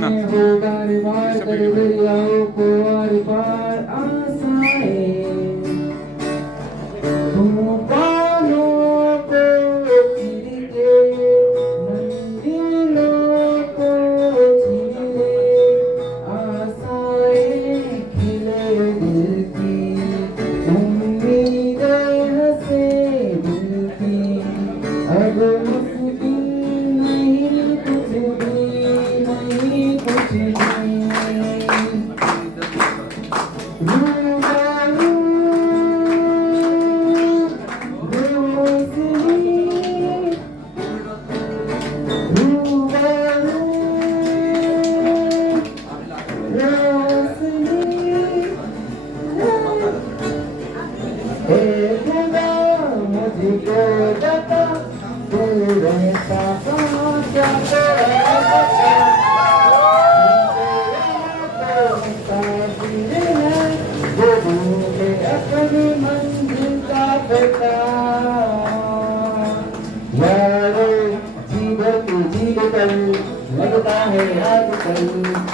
ना लगता है आजकल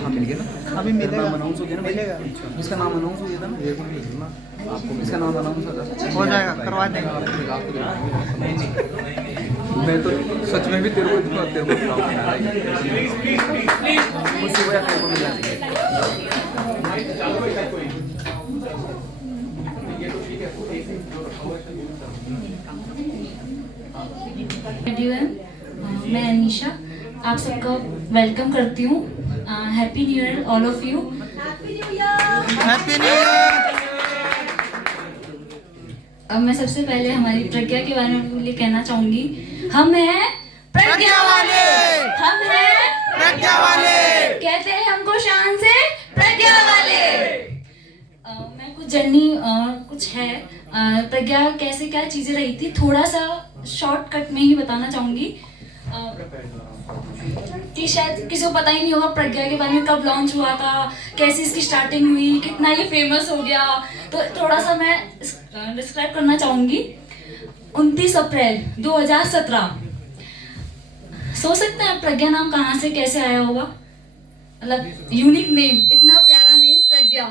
हाँ मिल गया ना, अभी मिलेगा, अनाउंस हो गया ना, मिलेगा। इसका नाम अनाउंस हो गया था ना, इसका नाम अनाउंस हो जाएगा, करवा देंगे। मैं तो सच में भी तेरे को उसी वजह तेरे को मिला एवरीवन, मैं अनीशा आप सबका वेलकम करती हूँ। Happy new year all of you. Happy new year. अब मैं सबसे पहले हमारी प्रज्ञा के बारे में ये कहना चाहूंगी। हम हैं प्रज्ञा वाले, हम हैं प्रज्ञा वाले, कहते हैं हमको शान से प्रज्ञा वाले। मैं कुछ जर्नी कुछ है प्रज्ञा कैसे क्या चीजें रही थी थोड़ा सा शॉर्टकट में ही बताना चाहूंगी कि शायद किसी को पता ही नहीं होगा प्रज्ञा के बारे में, कब लॉन्च हुआ था, कैसे इसकी स्टार्टिंग हुई, कितना ये फेमस हो गया। तो थोड़ा सा मैं डिस्क्राइब करना चाहूंगी। 29 अप्रैल 2017। सोच सकते हैं प्रज्ञा नाम कहाँ से कैसे आया होगा? मतलब यूनिक नेम, इतना प्यारा नेम प्रज्ञा।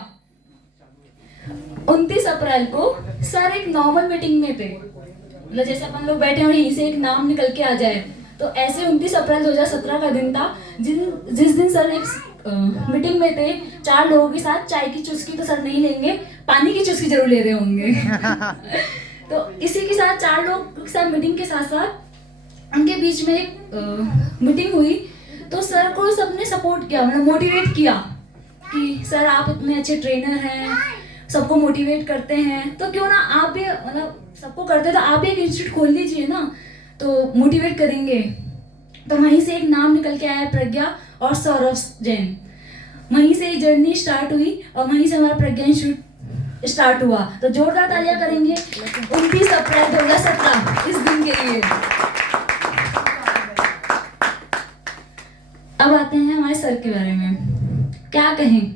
29 अप्रैल को सर एक नॉर्मल मीटिंग में थे, मतलब जैसे अपन लोग बैठे हैं यहीं से एक नाम निकल के आ जाए, तो ऐसे 29 अप्रैल 2017 का दिन था जिस दिन सर एक मीटिंग में थे 4 लोगों के साथ। चाय की चुस्की तो सर नहीं लेंगे, पानी की चुस्की जरूर ले रहे होंगे। तो इसी के साथ 4 लोग के साथ मीटिंग के साथ साथ उनके बीच में एक मीटिंग हुई। तो सर को सबने सपोर्ट किया, मतलब मोटिवेट किया कि सर आप इतने अच्छे ट्रेनर हैं, सबको मोटिवेट करते हैं, तो क्यों ना आप भी, मतलब सबको करते तो आप भी एक इंस्टीट्यूट खोल लीजिए ना, तो मोटिवेट करेंगे। तो वहीं से एक नाम निकल के आया प्रज्ञा और सौरभ जैन। वहीं से ये जर्नी स्टार्ट हुई और वहीं से हमारा प्रज्ञा इंस्टीट्यूट स्टार्ट हुआ। तो जोरदार तालियां करेंगे 29 अप्रैल 2017 इस दिन के लिए। अब आते हैं हमारे सर के बारे में। क्या कहें,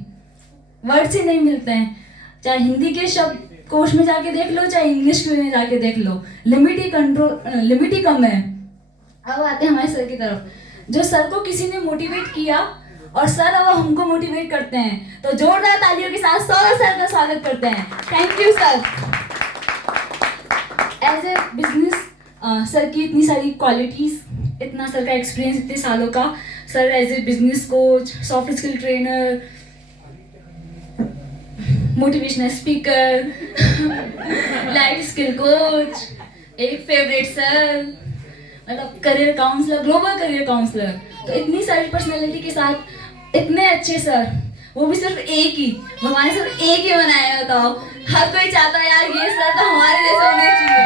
वर्ड्स ही नहीं मिलते हैं। चाहे हिंदी के शब्द कोश में जाके देख लो, चाहे इंग्लिश में जाके देख लो, लिमिट ही कम है। अब आते हैं हमारे सर की तरफ। जो सर को किसी ने मोटिवेट किया और सर अब हमको मोटिवेट करते हैं, तो जोरदार तालियों के साथ सौरभ सर का स्वागत करते हैं। Thank you sir. As a business sir की इतनी सारी क्वालिटीज, इतना सर का एक्सपीरियंस इतने सालों का। Sir as a business coach, soft skill trainer, motivational speaker, life skill coach, एक फेवरेट सर, मतलब career counsellor, global career counsellor. तो इतनी सारी पर्सनालिटी के साथ इतने अच्छे सर, वो भी सिर्फ एक ही, हमारे सिर्फ एक ही बनाया। बताओ, हर कोई चाहता है यार ये सर तो हमारे जैसे होने चाहिए।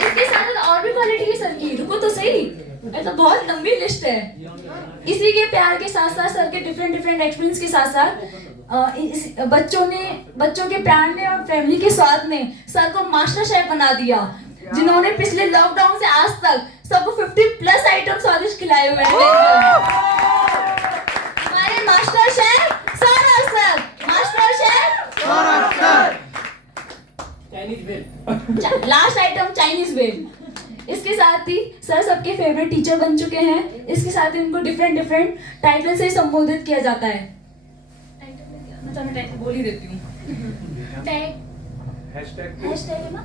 इसके साथ और भी क्वालिटी है सर की, रुको तो सही, तो बहुत लंबी लिस्ट है। इसी के प्यार के साथ साथ सर के डिफरेंट एक्सपीरियंस के साथ साथ बच्चों के प्यार ने और फैमिली के स्वाद ने सर को मास्टर शेफ बना दिया, जिन्होंने पिछले लॉकडाउन से आज तक सबको 50+ आइटम स्वादिष्ट खिलाए हुए हैं। हमारे master chef Saurabh sir, master chef Saurabh sir. Last item Chinese well. इसके साथ ही सर सबके फेवरेट टीचर बन चुके हैं। इसके साथ ही उनको डिफरेंट टाइटल से संबोधित किया जाता है। मैं टाइटल बोल ही देती हूँ। हैशटैग है ना,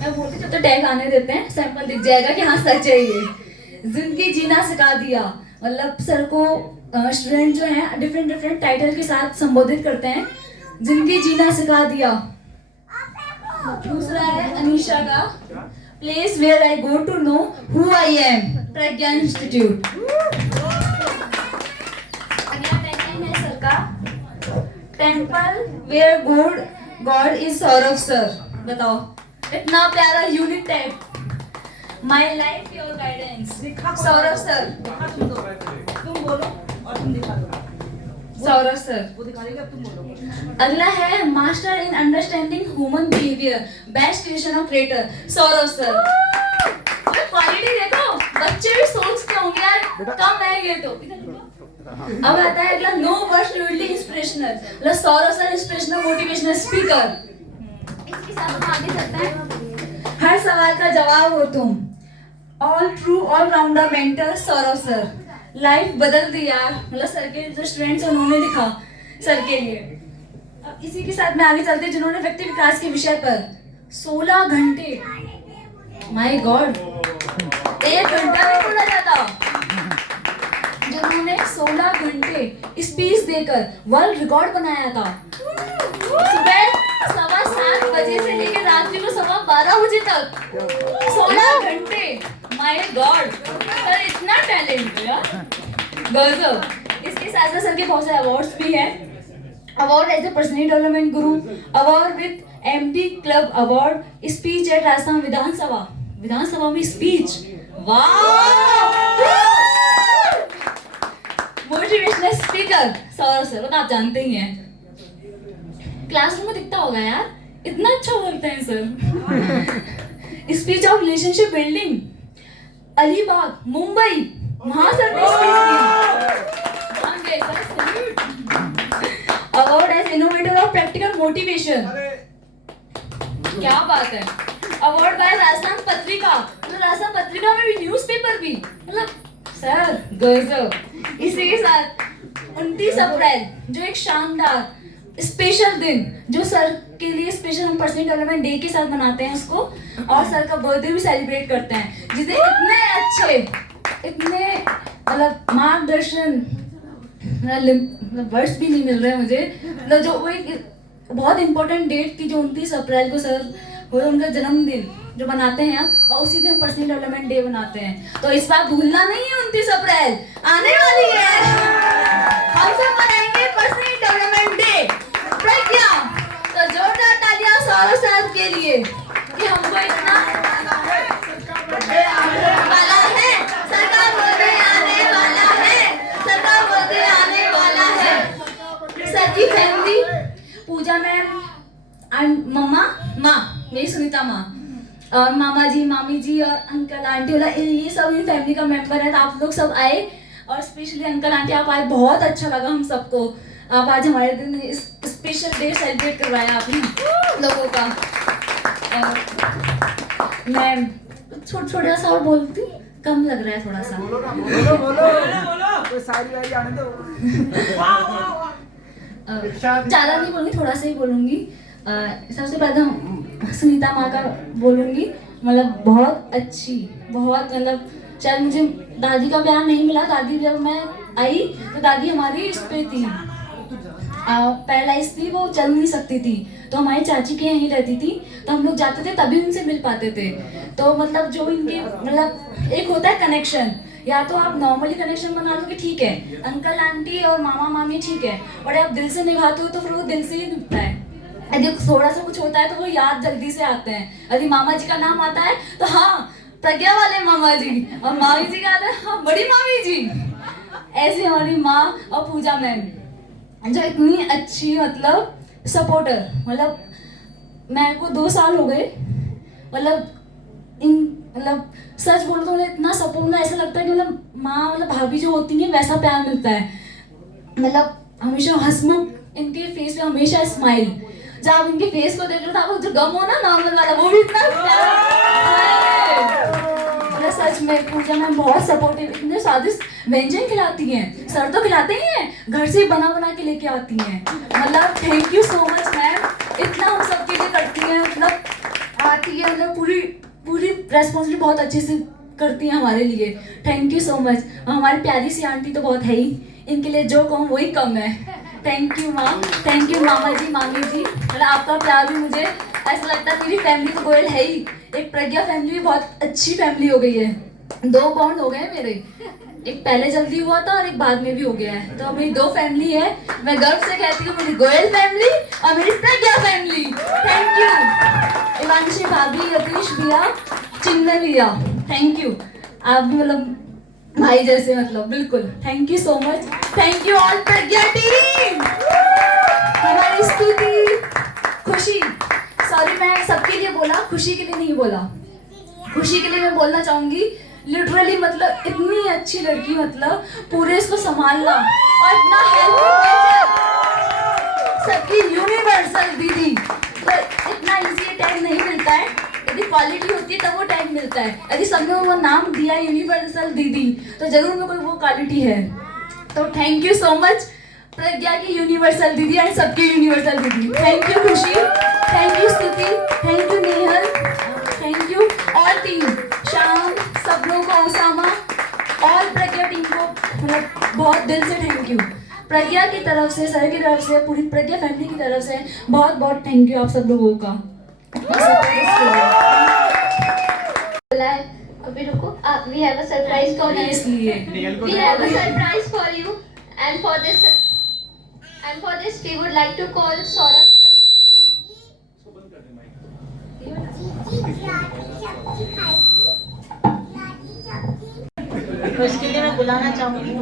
मैं बोलती जब तो टैग आने देते हैं, सैंपल दिख जाएगा कि हाँ सच है ये। जिंदगी जीना सिखा दिया, मतलब सर को स्टूडेंट जो है डिफरेंट टाइटल के साथ संबोधित करते हैं। जिंदगी जीना सिखा दिया। दूसरा है अनीशा का, place where I go to know who I am, Pragya institute. अगला टैगलाइन है सर का, temple where god is Saurabh sir. बताओ, इतना प्यारा unique tag. My life your guidance, Saurabh sir. तुम बोलो और तुम दिखा दो। सौरभ सर। वो दिखा देगा, तुम बोलो। अगला है master in understanding human behaviour, best creation of creator, Saurabh sir. Quality देखो, बच्चे भी सोचते होंगे यार कम है ये तो। अब आता है अगला, नो वर्ड्स रियली इंस्पिरेशनल, मतलब Saurabh sir inspirational motivational speaker. इसके साथ हम आगे चलते हैं। हर सवाल का जवाब हो तुम, all true all rounder mentor, Saurabh sir. Life बदल दी यार, मतलब सर के जो स्टूडेंट्स उन्होंने लिखा सर के लिए। अब इसी के साथ में आगे चलते हैं, जिन्होंने व्यक्ति विकास के विषय पर 16 घंटे, माय गॉड, 1 घंटा नहीं बोला जाता, जिन्होंने 16 घंटे स्पीच देकर वर्ल्ड रिकॉर्ड बनाया था। सुबह 7:15 बजे से लेकर रात्रि को 12:15 बजे तक 16 घंटे। माय गॉड सर, इतना टैलेंट है यार, गजब। इसके साथ साथ सर के बहुत सारे अवार्ड्स भी हैं। Award as a personal development guru, award with MP club award, speech at Rajasthan Vidhan Sabha speech. Motivational speaker sir, वो तो आप जानते ही हैं। क्लासरूम में दिखता होगा यार, इतना अच्छा बोलते हैं sir. Speech of relationship building, Alibaug Mumbai, वहां सर ने स्पीच की। Award as innovator of practical motivation, क्या बात है। अवार्ड बाय राजस्थान पत्रिका, मतलब राजस्थान पत्रिका में भी, न्यूज़पेपर भी, मतलब सर गजब। इसी के साथ 29 अप्रैल जो एक शानदार स्पेशल दिन, जो सर के लिए स्पेशल हम पर्सनल डेवलपमेंट डे के साथ मनाते हैं उसको, और सर का बर्थडे भी सेलिब्रेट करते हैं, जिसे इतने अच्छे, इतने मतलब मार्गदर्शन, मतलब वर्ड्स भी नहीं मिल रहे मुझे, मतलब जो वो एक बहुत इंपॉर्टेंट डेट थी जो 29 अप्रैल को सर वो उनका जन्मदिन जो मनाते हैं हम, और उसी दिन हम पर्सनल डेवलपमेंट डे मनाते हैं। तो इस बार भूलना नहीं है, 29 अप्रैल आने वाली है, हम सब मनाएंगे पर्सनल डेवलपमेंट डे। प्रज्ञा, तो जोरदार तालियां सौरभ सर के लिए कि हमको इतना वाला है, सरकार बर्थडे आने वाला है, सरकार बर्थडे आने वाला है। सर की फैमिली, पूजा मैम एंड मम्मा, माँ मेरी सुनीता माँ, और मामा जी, मामी जी और अंकल आंटी, वाला ये सब इन फैमिली का मेंबर है। तो आप लोग सब आए, और स्पेशली अंकल आंटी आप आए, बहुत अच्छा लगा हम सबको। आप आज हमारे दिन स्पेशल डे सेलिब्रेट करवाया आपने लोगों का। मैं छोटा सा और बोलती, कम लग रहा है थोड़ा सा। कोई सारी वारी आने दो। ज़्यादा नहीं बोलूँगी, थोड़ा सा ही बोलूँगी। सबसे पहले तो सुनीता माँ का बोलूँगी, मतलब बहुत अच्छी, बहुत मतलब शायद मुझे दादी का प्यार नहीं मिला। दादी जब मैं आई तो दादी हमारी इस पे थी, पैरालाइज थी, वो चल नहीं सकती थी, तो हमारी चाची के यहीं रहती थी, तो हम लोग जाते थे तभी उनसे मिल पाते थे। तो मतलब जो इनके मतलब एक होता है कनेक्शन, या तो आप नॉर्मली कनेक्शन बना लो कि ठीक है अंकल आंटी और मामा मामी ठीक है, और आप दिल से निभाते हो तो फिर वो दिल से ही निभता है। यदि थोड़ा सा कुछ होता है तो वो याद जल्दी से आते हैं। यदि मामा जी का नाम आता है तो हाँ प्रज्ञा वाले मामा जी, और मामी जी का आता है हाँ बड़ी मामी जी। ऐसे हमारी माँ और पूजा मैम जो इतनी अच्छी मतलब सपोर्टर, मतलब मेरे को 2 साल हो गए, मतलब सच बोलो तो उन्हें इतना सपोर्ट ना, ऐसा लगता है कि मतलब माँ मतलब भाभी जो होती है वैसा प्यार मिलता है। मतलब हमेशा हंसमुख इनके फेस पे, हमेशा स्माइल। जब आप इनके फेस को देख रहे हो तो जो गम हो ना नॉर्मल वाला, वो भी इतना सच में पूजा मैम बहुत सपोर्टिव, इतने स्वादिष्ट व्यंजन खिलाती हैं। सर तो खिलाते ही हैं, घर से बना बना के लेके आती हैं। मतलब thank you so much ma'am, इतना हम सबके लिए करती हैं, मतलब आती है, मतलब पूरी रेस्पॉन्सिबिलिटी बहुत अच्छे से करती हैं हमारे लिए। Thank you so much. हमारी प्यारी सी आंटी तो बहुत है ही, इनके लिए जो कहूँ वही कम है। थैंक यू माँ, थैंक यू मामा जी, मामी जी, मतलब आपका प्यार भी मुझे ऐसा लगता है मेरी फैमिली तो गोयल है ही। एक प्रज्ञा फैमिली भी बहुत अच्छी फैमिली हो गई है, 2 बॉन्ड हो गए मेरे, एक पहले जल्दी हुआ था और एक बाद में भी हो गया है। तो मेरी 2 फैमिली है, मैं गर्व से कहती हूँ मेरी गोयल फैमिली और मेरी प्रज्ञा फैमिली। थैंक यू इवांशी भाभी, यतीश भैया, चिन्मय भैया, थैंक यू। आप भी मतलब भाई जैसे, मतलब बिल्कुल। Thank you so much, thank you all Pragya team. हमारी स्तुति खुशी, सॉरी मैं सबके लिए बोला, खुशी के लिए नहीं बोला। खुशी के लिए मैं बोलना चाहूंगी, लिटरली मतलब इतनी अच्छी लड़की, मतलब पूरे इसको संभालना और इतना हेल्पफुल नेचर, सबकी यूनिवर्सल दीदी। तो इतना इजी टैग नहीं मिलता है, यदि क्वालिटी होती है तब वो टैग मिलता है। यदि सबने वो नाम दिया यूनिवर्सल दीदी तो जरूर में कोई वो क्वालिटी है। तो थैंक यू सो मच प्रज्ञा की यूनिवर्सल दीदी एंड सबकी यूनिवर्सल दीदी। थैंक यू खुशी, थैंक यू स्तुति, thank you Nehal, thank you all team, शाम, सब लोगों को, ओसामा, ऑल प्रज्ञा टीम को मतलब बहुत दिल से थैंक यू। प्रज्ञा की तरफ से, सर की तरफ से, पूरी प्रज्ञा फैमिली की तरफ से बहुत बहुत थैंक यू आप सब लोगों का। अभी रुको, we have a surprise for you. इसलिए We have a surprise for you, and for this we would like to call Saurabh sir. तो इसके लिए मैं बुलाना चाहूंगी।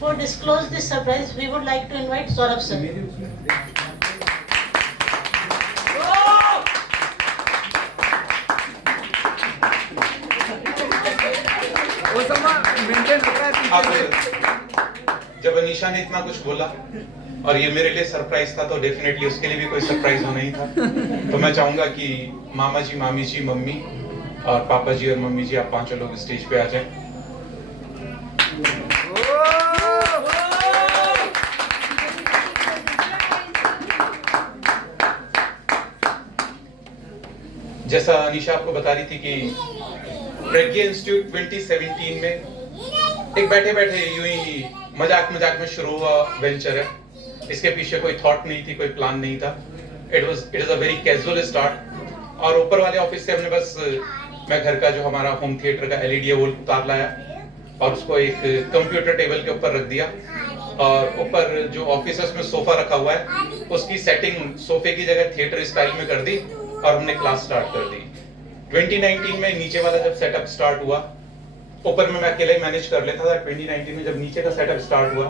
For disclose this surprise, we would like to invite Saurabh sir. वो सब maintain होता है अब जब अनीशा ने इतना कुछ बोला और ये मेरे लिए सरप्राइज था, तो डेफिनेटली उसके लिए भी कोई सरप्राइज होना ही था। तो मैं चाहूंगा कि मामा जी, मामी जी, मम्मी और पापा जी और मम्मी जी, आप पांचों लोग स्टेज पे आ जाएं। जैसा अनीशा आपको बता रही थी कि प्रज्ञा इंस्टीट्यूट 2017 में एक बैठे बैठे यूं ही मजाक मजाक में शुरू हुआ वेंचर है। इसके पीछे कोई थॉट नहीं थी, कोई प्लान नहीं था। It is a very casual start. और ऊपर वाले ऑफिस से हमने बस, मैं घर का जो हमारा होम थिएटर का एलईडी है वो उतार लाया और उसको एक कंप्यूटर टेबल के ऊपर रख दिया, और ऊपर जो ऑफिस है उसमें सोफा रखा हुआ है, उसकी सेटिंग सोफे की जगह थिएटर स्टाइल में कर दी और हमने क्लास स्टार्ट कर दी। 2019 में नीचे वाला जब सेटअप स्टार्ट हुआ, ऊपर में मैं अकेले ही मैनेज कर लेता था। 2019 में जब नीचे का सेटअप स्टार्ट हुआ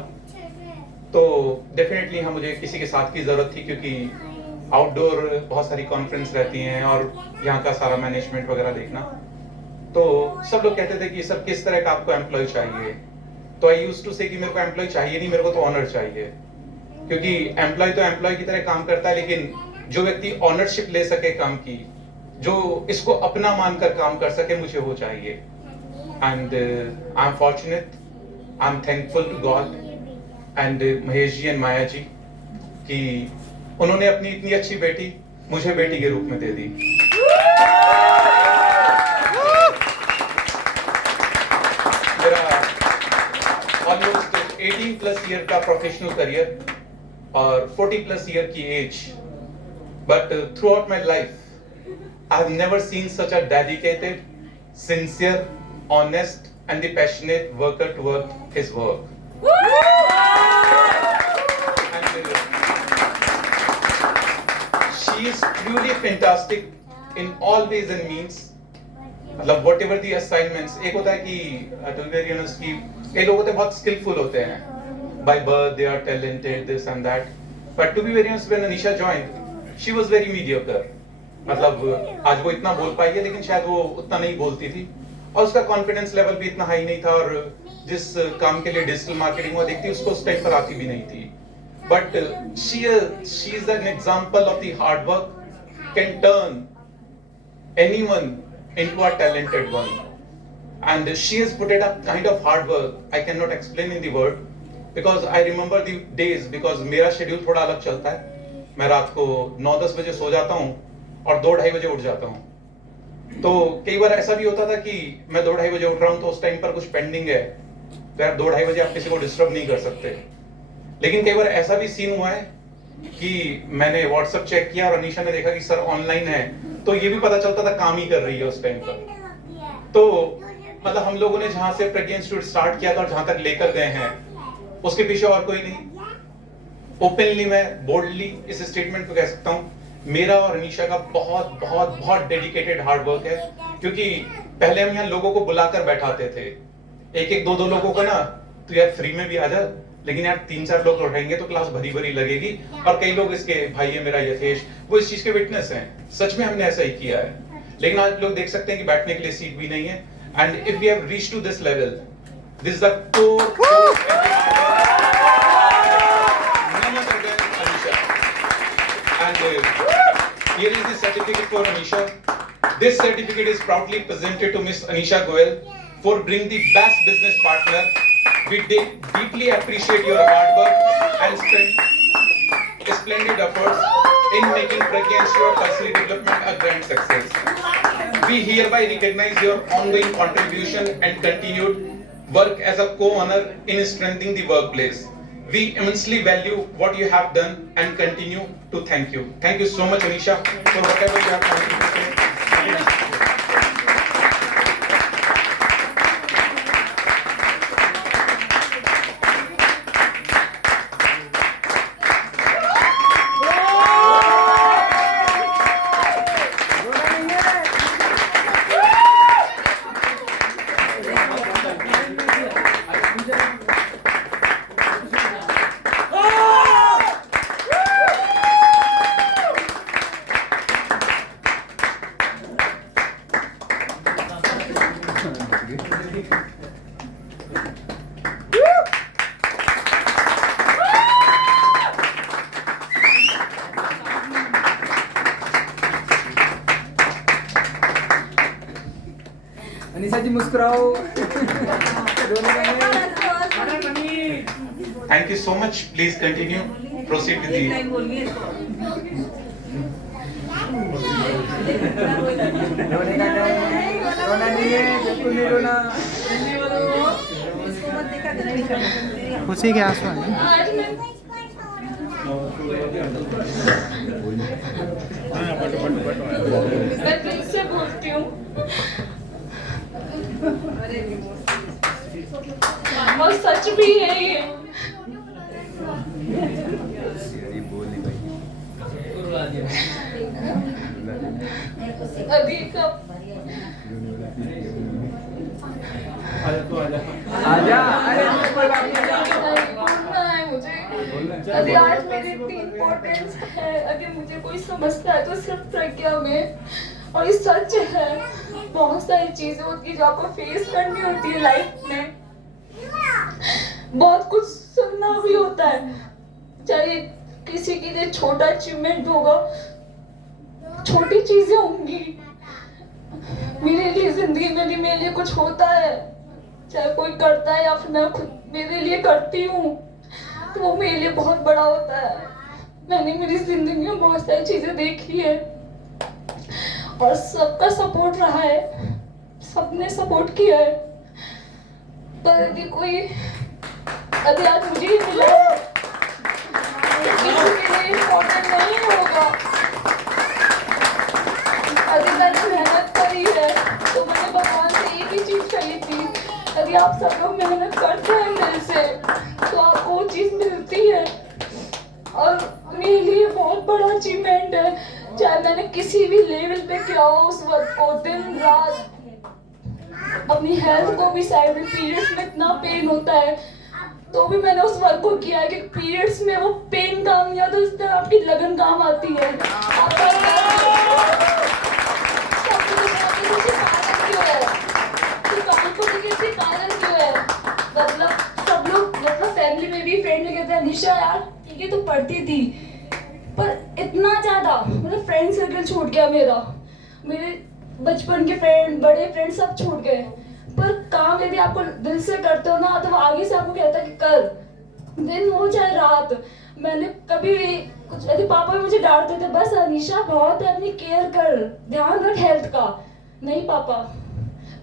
तो डेफिनेटली हाँ मुझे किसी के साथ की जरूरत थी, क्योंकि आउटडोर बहुत सारी कॉन्फ्रेंस रहती हैं और यहाँ का सारा मैनेजमेंट वगैरह देखना। तो सब लोग कहते थे कि सर किस तरह का आपको एम्प्लॉय चाहिए, तो आई यूज्ड टू से कि मेरे को एम्प्लॉय चाहिए नहीं, मेरे को तो ऑनर चाहिए। क्योंकि एम्प्लॉय तो एम्प्लॉय की तरह काम करता है, लेकिन जो व्यक्ति ऑनरशिप ले सके काम की, जो इसको अपना मानकर काम कर सके, मुझे वो चाहिए। And I am fortunate, I am thankful to God and Mahesh ji and Maya ji कि उन्होंने अपनी इतनी अच्छी बेटी मुझे बेटी के रूप में दे दी। मेरा ऑलमोस्ट 18 प्लस ईयर का प्रोफेशनल करियर और 40 प्लस ईयर की as, but throughout my life I have never seen such a dedicated, sincere, honest and the passionate worker toward his work. And she is truly fantastic in all ways and means. मतलब whatever the assignments, एक होता है कि to be very honest कि कई लोग होते हैं बहुत skillful होते हैं, by birth they are talented, this and that, but to be very honest when Anisha joined she was very mediocre. मतलब आज वो इतना बोल पाई है, लेकिन शायद वो उतना नहीं बोलती थी और उसका कॉन्फिडेंस लेवल भी इतना हाई नहीं था, और जिस काम के लिए डिजिटल मार्केटिंग वो देखती उसको उस टाइम पर आती भी नहीं थी। But she is an example of the hard work, can turn anyone into a talented one, and she has put it up kind of hard work I cannot explain in the word, because I remember the days, because मेरा schedule थोड़ा अलग चलता है। मैं रात को 9-10 बजे सो जाता हूँ और 2-2:30 बजे उठ जाता हूँ। तो कई बार ऐसा भी होता था कि मैं 2-2:30 बजे उठ रहा हूँ तो उस टाइम पर कुछ पेंडिंग है, तो यार 2-2:30 बजे आप किसी को डिस्टर्ब नहीं कर सकते। लेकिन कई बार ऐसा भी सीन हुआ है कि मैंने व्हाट्सएप चेक किया और अनीशा ने देखा कि सर ऑनलाइन है, तो ये भी पता चलता था काम ही कर रही है उस टाइम पर। तो मतलब हम लोगों ने जहाँ से प्रज्ञा इंस्टीट्यूट स्टार्ट किया था और जहाँ तक लेकर गए हैं उसके पीछे और कोई नहीं। ओपनली मैं बोल्डली इस स्टेटमेंट को कह सकता हूँ, मेरा और अनीशा का बहुत बहुत बहुत डेडिकेटेड हार्ड वर्क है। क्योंकि पहले हम यहाँ लोगों को बुलाकर बैठाते थे, एक 2-2 लोगों को ना, तो यार फ्री में भी आ जा, लेकिन यार 3-4 लोग उठाएंगे तो क्लास भरी भरी लगेगी। और कई लोग इसके भाई है मेरा यथेश, वो इस चीज के विटनेस हैं, सच में हमने ऐसा ही किया है। लेकिन आज लोग देख सकते हैं कि बैठने के लिए सीट भी नहीं है। And if we have reached to this level, this is the core and here is the certificate for Anisha. This certificate is proudly presented to Miss Anisha Goel for being the best business partner. We deeply appreciate your hard work and splendid efforts in making Pragya Institute of Personal Development a grand success. We hereby recognize your ongoing contribution and continued work as a co-owner in strengthening the workplace. We immensely value what you have done and continue to thank you. Thank you so much, Anisha, for whatever you have contributed. Anisa ji मुस्कुराओ। Thank you so much. Please continue. Proceed with the. रोने का नहीं, रोना नहीं है, बिल्कुल नहीं रोना। खुशी के आंसू हैं। आज मैं दिल से बोलती हूँ, और सच भी है ये। अभी कब आजा, अरे कोई बात नहीं। बोलना है मुझे। अभी आज मेरी इतनी इम्पोर्टेंस है, अगर मुझे कोई समझता है तो सिर्फ प्रज्ञा में। और ये सच है, बहुत सारी चीजें होती है जो आपको फेस करनी होती है लाइफ में। बहुत कुछ सुनना भी होता है, चाहे किसी के लिए छोटा अचीवमेंट होगा, छोटी चीजें होंगी। मेरे लिए जिंदगी में भी मेरे लिए कुछ होता है, चाहे कोई करता है या फिर मैं खुद मेरे लिए करती हूँ, तो वो मेरे लिए बहुत बड़ा होता है। मैंने मेरी जिंदगी में बहुत सारी चीजें देखी है और सबका सपोर्ट रहा है, सबने सपोर्ट किया है। पर यदि कोई अभी आज मुझे ही मिला किसी के लिए इम्पोर्टेंट नहीं होगा। अभी मैंने मेहनत करी है तो मैंने भगवान से एक ही चीज कही थी, यदि आप सब लोग मेहनत करते हैं दिल से तो आपको वो चीज मिलती है। और मेरे लिए बहुत बड़ा अचीवमेंट है, चाहे मैंने किसी भी लेवल पे किया हो उस वक्त को, दिन रात अपनी हेल्थ को भी साइड में, पीरियड्स में इतना पेन होता है तो भी मैंने उस वक्त को किया है कि पीरियड्स में वो पेन काम नहीं आता, उस तरह आपकी लगन काम आती है। मतलब सब लोग, मतलब फैमिली में भी फ्रेंड कहते हैं निशा यार ठीक है तो पढ़ती थी, पर इतना ज्यादा मतलब फ्रेंड सर्कल छूट गया मेरा, मेरे बचपन के फ्रेंड, बड़े फ्रेंड सब छूट गए। पर काम यदि आपको दिल से करते हो ना तो वो आगे से आपको कहता है कि कर, दिन हो चाहे रात। मैंने कभी भी कुछ, यदि पापा भी मुझे डांटते थे बस अनीशा बहुत है, अपनी केयर कर, ध्यान रख हेल्थ का। नहीं पापा,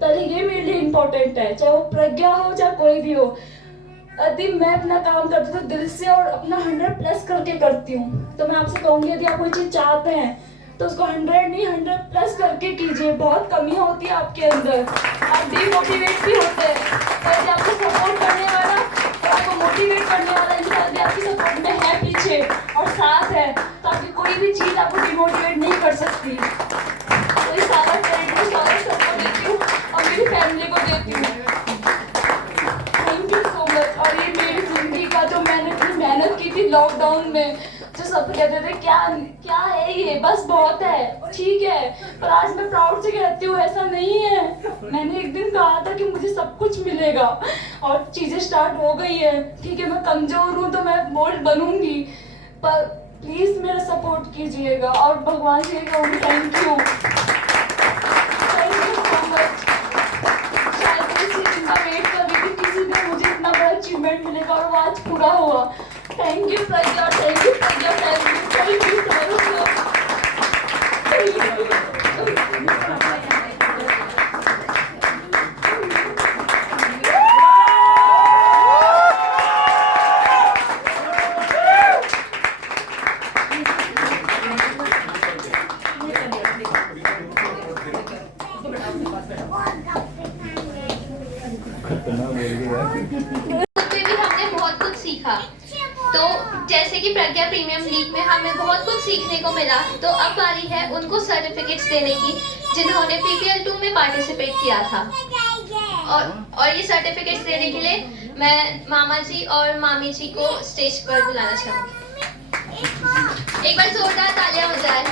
पहले ये मेरे लिए इम्पोर्टेंट है, चाहे वो प्रज्ञा हो चाहे कोई भी हो। यदि मैं अपना काम करती हूँ तो दिल से और अपना 100+ करके करती हूँ। तो मैं आपसे कहूँगी यदि आप कोई चीज़ चाहते हैं तो उसको 100 नहीं 100+ करके कीजिए। बहुत कमियाँ होती है आपके अंदर, आप डीमोटिवेट भी होते हैं, पर यदि आपको सपोर्ट करने वाला और आपको मोटिवेट करने वाला इंसान यदि आपकी सपोर्ट में है पीछे और साथ है तो आपकी कोई भी चीज़ आपको डिमोटिवेट नहीं कर सकती। तो ये सारा क्रेडिट सारा सपोर्ट देती हूँ और मेरी फैमिली को देती हूँ। Thank you so much. और ये मेरी जिंदगी का जो मैंने इतनी मेहनत की थी लॉकडाउन में, जो सब कहते थे क्या क्या है ये, बस बहुत है, ठीक है, पर आज मैं प्राउड से कहती हूँ ऐसा नहीं है। मैंने एक दिन कहा था कि मुझे सब कुछ मिलेगा और चीजें स्टार्ट हो गई है। ठीक है मैं कमजोर हूँ तो मैं बोल्ड बनूंगी, पर प्लीज मेरा सपोर्ट कीजिएगा और भगवान से कहूँगी थैंक यू सो मच। शायद इसी दिन का वेट कर रही थी, किसी दिन मुझे इतना बड़ा अचीवमेंट मिलेगा और वो आज पूरा हुआ। Thank you, Pragya. Thank you, Pragya. Thank you, उसमें भी हमने बहुत कुछ सीखा। तो जैसे कि प्रज्ञा प्रीमियम लीग में हमें बहुत कुछ सीखने को मिला, तो अब बारी है उनको सर्टिफिकेट्स देने की जिन्होंने PPL 2 में पार्टिसिपेट किया था। और ये सर्टिफिकेट्स देने के लिए मैं मामा जी और मामी जी को स्टेज पर बुलाना चाहूँगी। एक बार जोरदार तालियां हो जाए।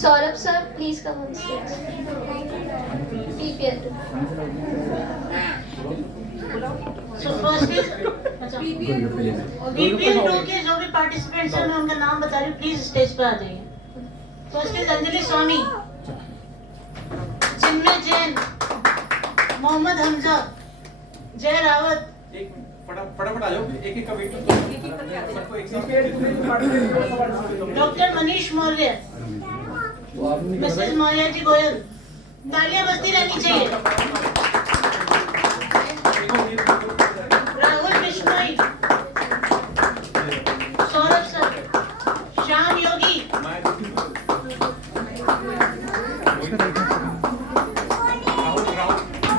Saurabh sir, please come on stage. PPL 2। So first is BPL 2 के जो भी पार्टिसिपेंट्स हैं मैं उनका नाम बता रही हूँ, प्लीज स्टेज पर आ जाइए। First is Anjali Soni, Chinmay Jain, Mohammad Hamza, Jay Rawat. फटाफट आ जाओ, एक-एक का wait doctor Manish Maurya, Mrs Maurya ji Goyal. तालियां बजती रहनी चाहिए। राहुल बिश्नोई, सौरभ सर, श्याम योगी,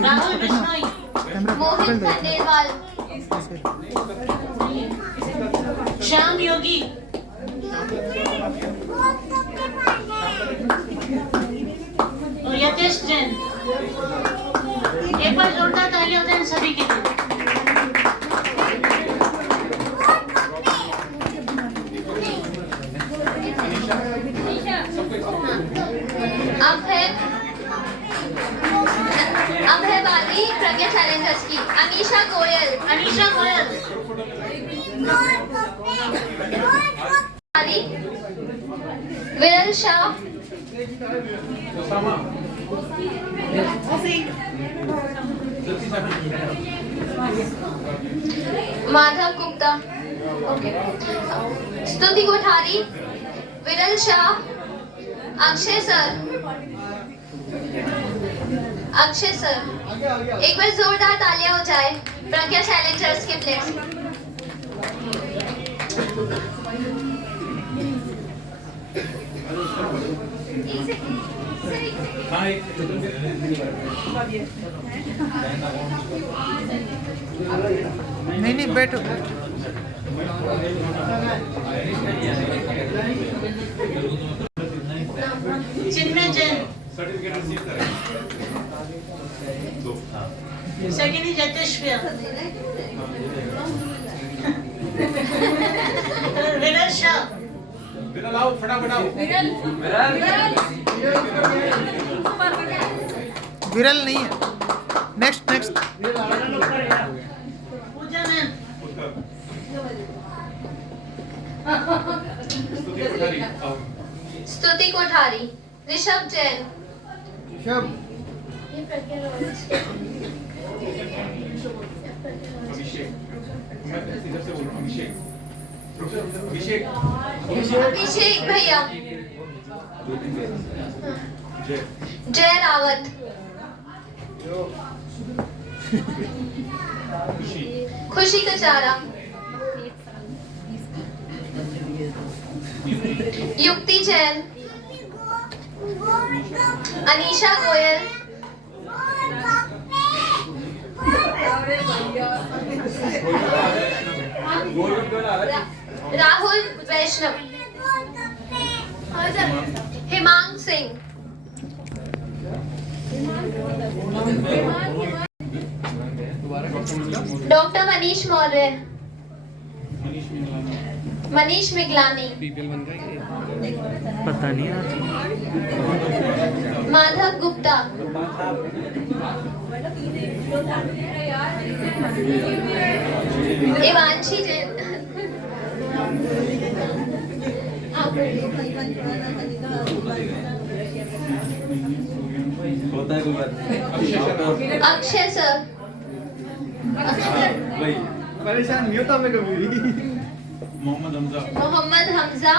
राहुल बिश्नोई, मोहित खंडेलवाल, श्याम योगी, और यतेश जैन। एक बार जोरदार तालियां होते हैं इन सभी के लिए। अब है बारी प्रज्ञा चैलेंजर्स की। अनीशा गोयल, अनीशा गोयल, बारी विरल शाह, माधव गुप्ता, स्तुति कोठारी, विरल शाह, अक्षय सर, अक्षय सर। एक बार जोरदार तालियां हो जाए प्रज्ञा चैलेंजर्स के प्लेयर्स। नहीं बैठो। चिन्मय जैन, सेकंड इज यतेश्वर, विरल शाह, फटाफट आओ। विरल नहीं है। नेक्स्ट पूजा मैम, स्तुति कोठारी, ऋषभ जैन, अभिषेक भैया, जय रावत, खुशी कचारा, युक्ति जैन, अनीशा गोयल, राहुल वैष्णव, हिमांग सिंह, डॉक्टर मनीष मौर्य, मनीष मिगलानी, पता नहीं। माधव गुप्ता, इवांशी जैन, होता है कोई बात नहीं। अक्षय सर। वही परेशान नहीं होता मैं कभी भी। मोहम्मद हमजा। मोहम्मद हमजा।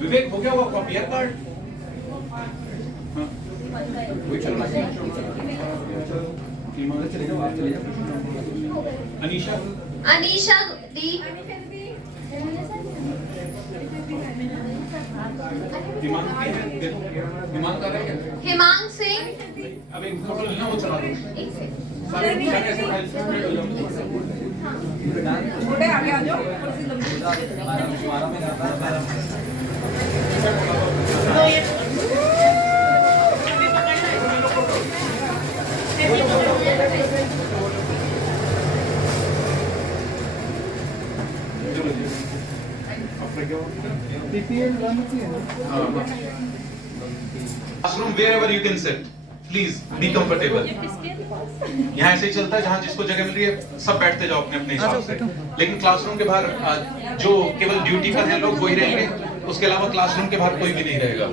विवेक हो गया वो कॉपी है कार्ड। अनीशा। अनीशा दी। हिमांक कर रहे हैं हिमांग सिंह। अब एक फोटो लेना वो चला दो। सारे कैसे फाइल स्प्रेड हो जाओ। थोड़े आगे आ जाओ। तो ये Classroom wherever you can sit, please be comfortable. यहाँ ऐसे ही चलता है जहाँ जिसको जगह मिल रही है सब बैठते जाओ अपने अपने हिसाब से। लेकिन क्लासरूम के बाहर जो केवल ड्यूटी पर हैं लोग वही रहेंगे, उसके अलावा क्लासरूम के बाहर कोई भी नहीं रहेगा।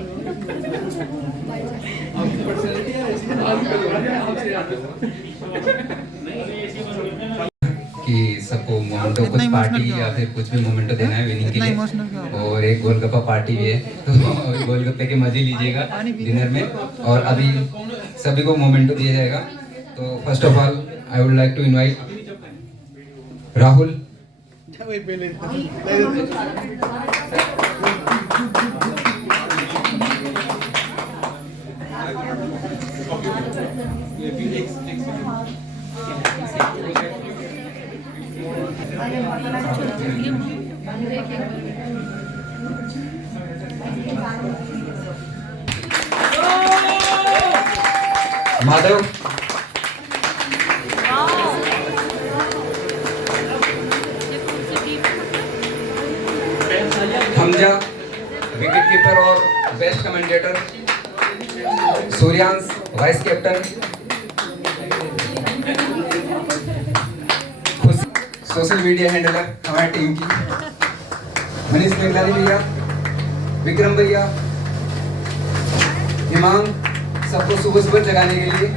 कि सबको मोमेंटो कुछ पार्टी या फिर कुछ भी मोमेंटो देना है विनिंग के लिए, और एक गोलगप्पा पार्टी भी है तो गोलगप्पे के मजे लीजिएगा डिनर में। और अभी सभी को मोमेंटो दिया जाएगा। तो first of all I would like to invite Rahul. Madhav. Hamza wicket keeper और best commentator. Suryansh vice captain. Social media handler हमारी टीम की मनीष मेघलानी भैया, विक्रम भैया, हिमांग, सबको सुबह सुबह जगाने के लिए,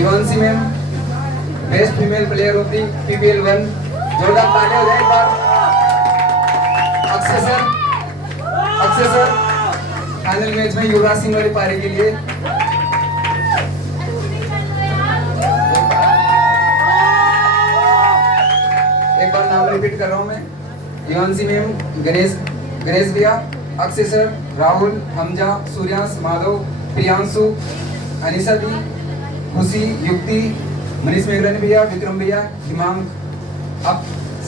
Ivanshi ma'am best female player of the PPL 1, जोरदार तालियां हो जाए एक बार। अक्षय सर फाइनल मैच में युवराज सिंह वाली पारी के लिए। एक बार नाम रिपीट कर रहा हूं मैं। इवांसी मैम, गणेश भैया, अक्षय सर, राहुल, हमजा, सूर्यांश, माधव, प्रियांशु, अनीसा दी, खुशी, युक्ति, मनीष मेघरानी भैया, विक्रम भैया, हिमांग। अब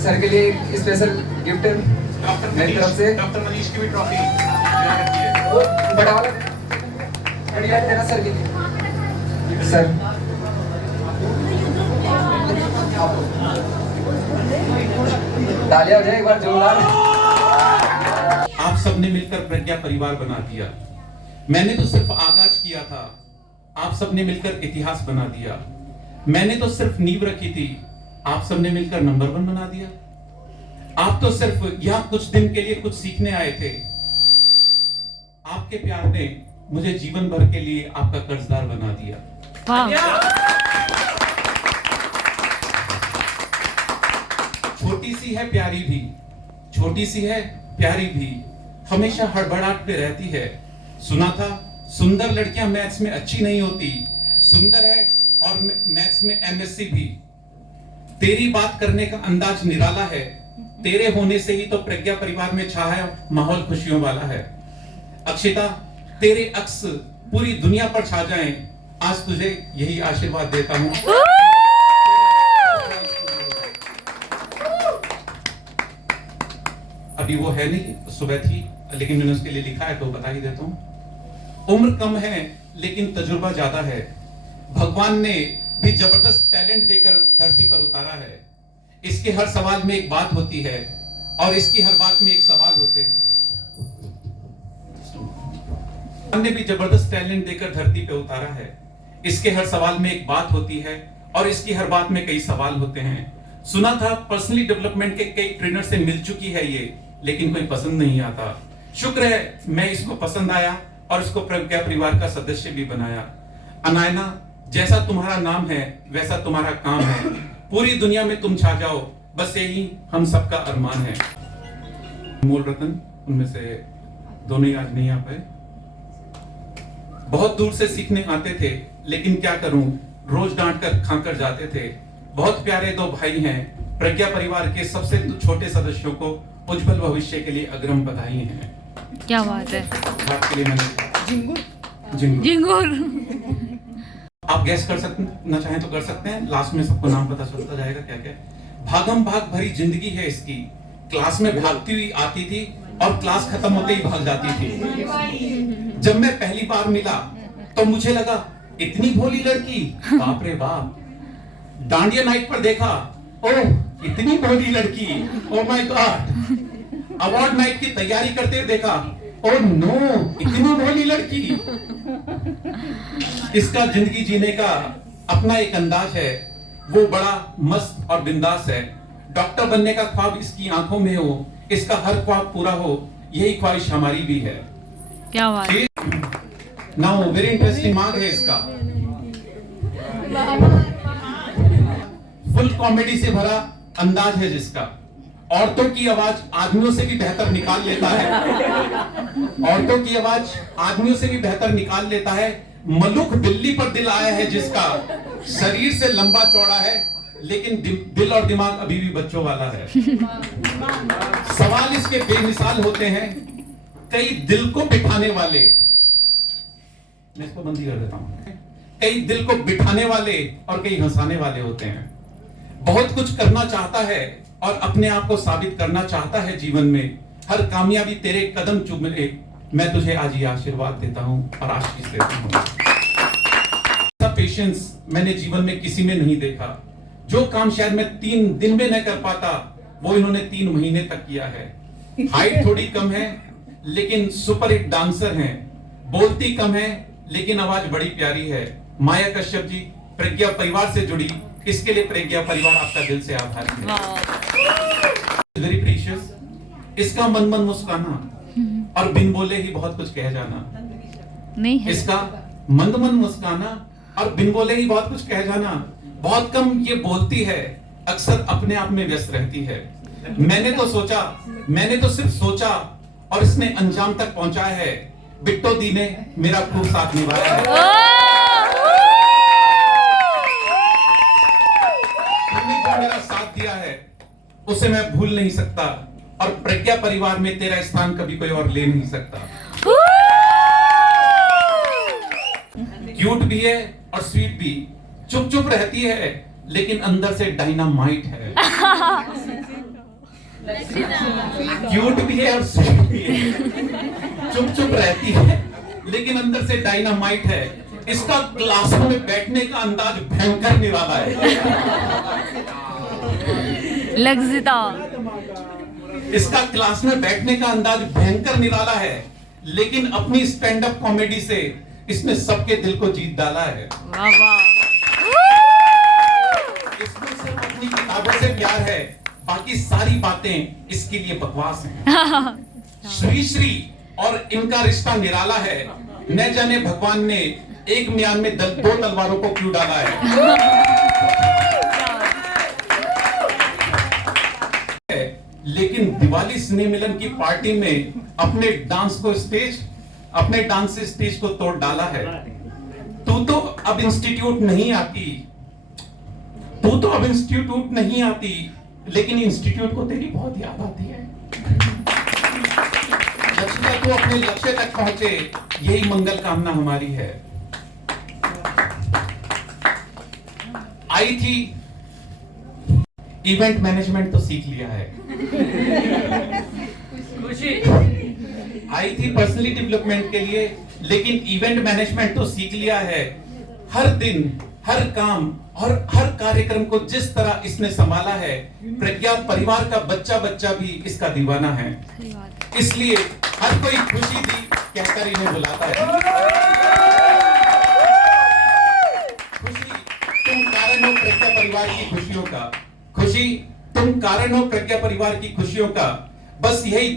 सर के लिए स्पेशल गिफ्ट मेरी तरफ से। डॉक्टर मनीष की भी ट्रॉफी बढ़ा देना सर के लिए। सर तालियां हो जाए एक बार जोरदार। आप सबने मिलकर प्रज्ञा परिवार बना दिया। मैंने तो सिर्फ आगाज किया था, आप सबने मिलकर इतिहास बना दिया। मैंने तो सिर्फ नींव रखी थी, आप सबने मिलकर नंबर 1 बना दिया। आप तो सिर्फ यहाँ कुछ दिन के लिए कुछ सीखने आए थे, आपके प्यार ने मुझे जीवन भर के लिए आपका कर्जदार बना दिया। छोटी सी है प्यारी भी, छोटी सी है प्यारी भी, हमेशा हड़बड़ाहट पे रहती है। सुना था सुंदर लड़कियां मैथ्स में अच्छी नहीं होती, सुंदर है और मैथ्स में MSc भी। तेरी बात करने का अंदाज निराला है, तेरे होने से ही तो प्रज्ञा परिवार में छाया माहौल खुशियों वाला है। अक्षिता, तेरे अक्स पूरी दुनिया पर छा जाएं, आज तुझे यही आशीर्वाद देता हूं। अभी वो है नहीं, सुबह थी, लेकिन मैंने उसके लिए लिखा है तो बता ही देता हूं। उम्र कम है लेकिन तजुर्बा ज्यादा है, भगवान ने भी जबरदस्त टैलेंट देकर धरती पर उतारा है। इसके हर सवाल में एक बात होती है और इसकी हर बात में एक सवाल होते हैं। भगवान ने भी जबरदस्त टैलेंट देकर धरती पे उतारा है, इसके हर सवाल में एक बात होती है और इसकी हर बात में कई सवाल होते हैं। सुना था पर्सनली डेवलपमेंट के कई ट्रेनर से मिल चुकी है ये, लेकिन कोई पसंद नहीं आता। शुक्र है मैं इसको पसंद आया और इसको प्रज्ञा परिवार का सदस्य भी बनाया। अनायना, जैसा तुम्हारा नाम है वैसा तुम्हारा काम है, पूरी दुनिया में तुम छा जाओ, बस यही हम सबका अरमान है। मूल रतन, उनमें से दोनों ही आज नहीं आ पाए। बहुत दूर से सीखने आते थे, लेकिन क्या करूं, रोज डांट कर खाकर जाते थे। बहुत प्यारे दो भाई हैं। प्रज्ञा परिवार के सबसे छोटे सदस्यों को उज्जवल भविष्य के लिए अग्रिम बधाई हैं। क्या बात है। बात के लिए मैंने जिंगुर आप गैस कर सकना चाहें तो कर सकते हैं, लास्ट में सबको नाम पता चलता जाएगा क्या क्या। भागम भाग भरी जिंदगी है इसकी, क्लास में भागती हुई आती थी और क्लास खत्म होते ही भाग जाती थी। जब मैं पहली बार मिला तो मुझे लगा इतनी भोली लड़की, बाप रे बाप। डांडिया नाइट पर देखा, ओह इतनी भोली लड़की, oh my God. Award night की तैयारी करते हुए देखा, ओह नो इतनी भोली लड़की। इसका जिंदगी जीने का अपना एक अंदाज है, वो बड़ा मस्त और बिंदास है। डॉक्टर बनने का ख्वाब इसकी आंखों में हो, इसका हर ख्वाब पूरा हो, यही ख्वाहिश हमारी भी है। क्या बात है। नाउ वेरी इंटरेस्टिंग मार्क है इसका। फुल कॉमेडी से भरा अंदाज है जिसका। औरतों की आवाज आदमियों से भी बेहतर निकाल लेता है। औरतों की आवाज आदमियों से भी बेहतर निकाल लेता है। मलुक बिल्ली पर दिल आया है जिसका। शरीर से लंबा चौड़ा है, लेकिन दिल और दिमाग अभी भी बच्चों वाला है। सवाल इसके बेमिसाल होते हैं, कई दिल को बिठाने वाले, मैं इसको बंद ही कर देता हूं। कई दिल को बिठाने वाले और कई हंसाने वाले होते हैं। बहुत कुछ करना चाहता है और अपने आप को साबित करना चाहता है जीवन में। हर कामयाबी तेरे कदम चूमे, मैं तुझे आज ये आशीर्वाद देता हूं और आशीष देता हूं। ऐसा पेशेंस मैंने जीवन में किसी में नहीं देखा। जो काम शायद मैं 3 दिन में न कर पाता, वो इन्होंने 3 महीने तक किया है। हाइट थोड़ी कम है, लेकिन सुपर हिट डांसर हैं। बोलती कम है, लेकिन आवाज बड़ी प्यारी है। माया कश्यप जी प्रज्ञा परिवार से जुड़ी, इसके लिए प्रज्ञा परिवार आपका दिल से आभारी है। Very precious. इसका मन मन मुस्काना और बिन बोले ही बहुत कुछ कह जाना। नहीं है। इसका मंद मन मुस्काना और बिन बोले ही बहुत कुछ कह जाना। बहुत कम ये बोलती है, अक्सर अपने आप में व्यस्त रहती है। मैंने तो सिर्फ सोचा और इसने अंजाम तक पहुंचाया है। बिट्टो दी ने मेरा खूब साथ निभाया है। तुमने जो मेरा साथ दिया है उसे मैं भूल नहीं सकता, और प्रज्ञा परिवार में तेरा स्थान कभी कोई और ले नहीं सकता। क्यूट भी है और स्वीट भी, चुप चुप रहती है लेकिन अंदर से डायनामाइट है। क्यूट भी है और स्वीट भी है, चुप चुप रहती है लेकिन अंदर से डायनामाइट है। इसका क्लासरूम में बैठने का अंदाज भयंकर निराला है। लग्जिता। इसका क्लास में बैठने का अंदाज भयंकर निराला है, लेकिन अपनी स्टैंड अप कॉमेडी से इसने सबके दिल को जीत डाला है। वाह वाह। इसमें सिर्फ अपनी किताबों से प्यार है, बाकी सारी बातें इसके लिए बकवास हैं। श्री श्री और इनका रिश्ता निराला है। न जाने भगवान ने एक म्यान में 2 तलवारों को क्यों डाला है। लेकिन दिवाली स्नेह मिलन की पार्टी में अपने डांस से स्टेज को तोड़ डाला है। तू तो अब इंस्टीट्यूट नहीं आती, लेकिन इंस्टीट्यूट को तेरी बहुत याद आती है। लक्ष्य को अपने लक्ष्य तक पहुंचे, यही मंगल कामना हमारी है। आई थी इवेंट मैनेजमेंट तो सीख लिया है। आई थी पर्सनली डेवलपमेंट के लिए, लेकिन इवेंट मैनेजमेंट तो सीख लिया है। हर दिन, हर काम और हर कार्यक्रम को जिस तरह इसने संभाला है, प्रज्ञा परिवार का बच्चा बच्चा भी इसका दीवाना है। इसलिए हर कोई खुशी दी कहकर इन्हें बुलाता है। खुशी तुम कारण हो प्रज्ञा परिवार की खुशियों का। खुशी कारण हो प्रज्ञा परिवार की खुशियों का। बस यही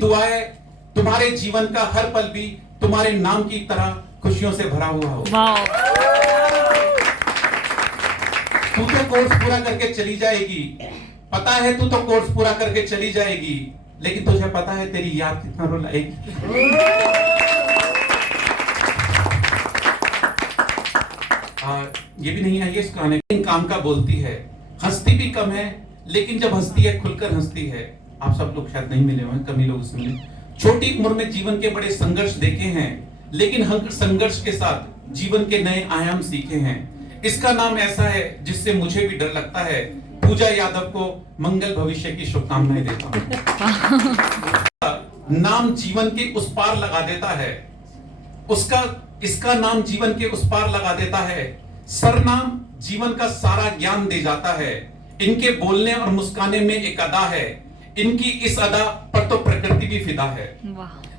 दुआ है तुम्हारे जीवन का हर पल भी तुम्हारे नाम की तरह खुशियों से भरा हुआ हो। तू तो कोर्स पूरा करके चली जाएगी, पता है तू तो कोर्स पूरा करके चली जाएगी, लेकिन तुझे पता है तेरी याद कितना रुलाएगी। ये भी नहीं आई है इस गाने काम का बोलती है, हंसती भी कम है लेकिन जब हंसती है खुलकर हंसती है। आप सब लोग शायद नहीं मिले हुए, कम ही लोग सुने। छोटी उम्र में जीवन के बड़े संघर्ष देखे हैं, लेकिन हर संघर्ष के साथ जीवन के नए आयाम सीखे हैं। इसका नाम ऐसा है जिससे मुझे भी डर लगता है। पूजा यादव को मंगल भविष्य की शुभकामनाएं देता हूं। नाम जीवन के उस पार लगा देता है, इसका नाम जीवन के उस पार लगा देता है। सरनाम जीवन का सारा ज्ञान दे जाता है। इनके बोलने और मुस्काने में एक अदा है, इनकी इस अदा पर तो प्रकृति भी फिदा है।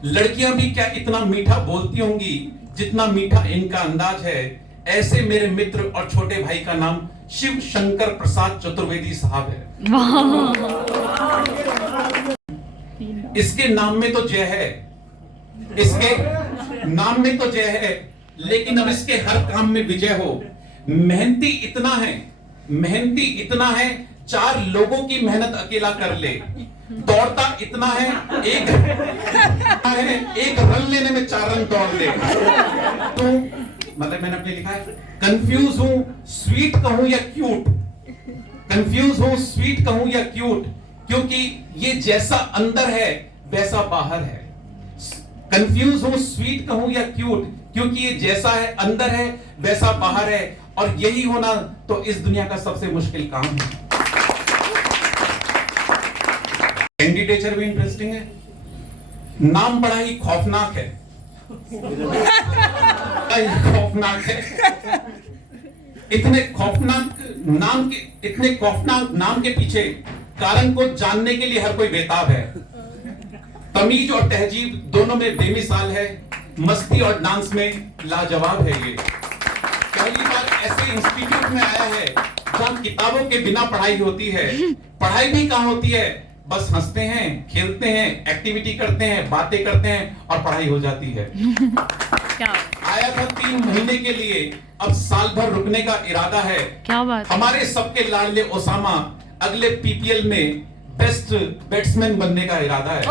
लड़कियां भी क्या इतना मीठा बोलती होंगी जितना मीठा इनका अंदाज है। ऐसे मेरे मित्र और छोटे भाई का नाम शिव शंकर प्रसाद चतुर्वेदी साहब है। इसके नाम में तो जय है, इसके नाम में तो जय है, लेकिन अब इसके हर काम में विजय हो। मेहनती इतना है 4 लोगों की मेहनत अकेला कर ले। दौड़ता इतना है एक रन लेने में 4 रन दौड़ ले। तो मतलब मैंने अपने लिखा है कंफ्यूज हूं स्वीट कहूं या क्यूट, कंफ्यूज हूं स्वीट कहूं या क्यूट, क्योंकि ये जैसा अंदर है वैसा बाहर है। कंफ्यूज हूं स्वीट कहूं या क्यूट, क्योंकि ये जैसा है अंदर है वैसा बाहर है, और यही होना तो इस दुनिया का सबसे मुश्किल काम है। कैंडिडेचर भी इंटरेस्टिंग है, नाम बड़ा ही खौफनाक है। खौफनाक है, इतने खौफनाक नाम के पीछे कारण को जानने के लिए हर कोई बेताब है। तमीज और तहजीब दोनों में बेमिसाल है, मस्ती और डांस में लाजवाब है। ये पहली बार ऐसे इंस्टीट्यूट में आया है जहां किताबों के बिना पढ़ाई होती है। पढ़ाई भी कहां होती है, बस हंसते हैं, खेलते हैं, एक्टिविटी करते हैं, बातें करते हैं और पढ़ाई हो जाती है। आया था 3 महीने के लिए, अब साल भर रुकने का इरादा है। क्या बात। हमारे सबके लाडले ओसामा अगले पीपीएल में बेस्ट बैट्समैन बनने का इरादा है।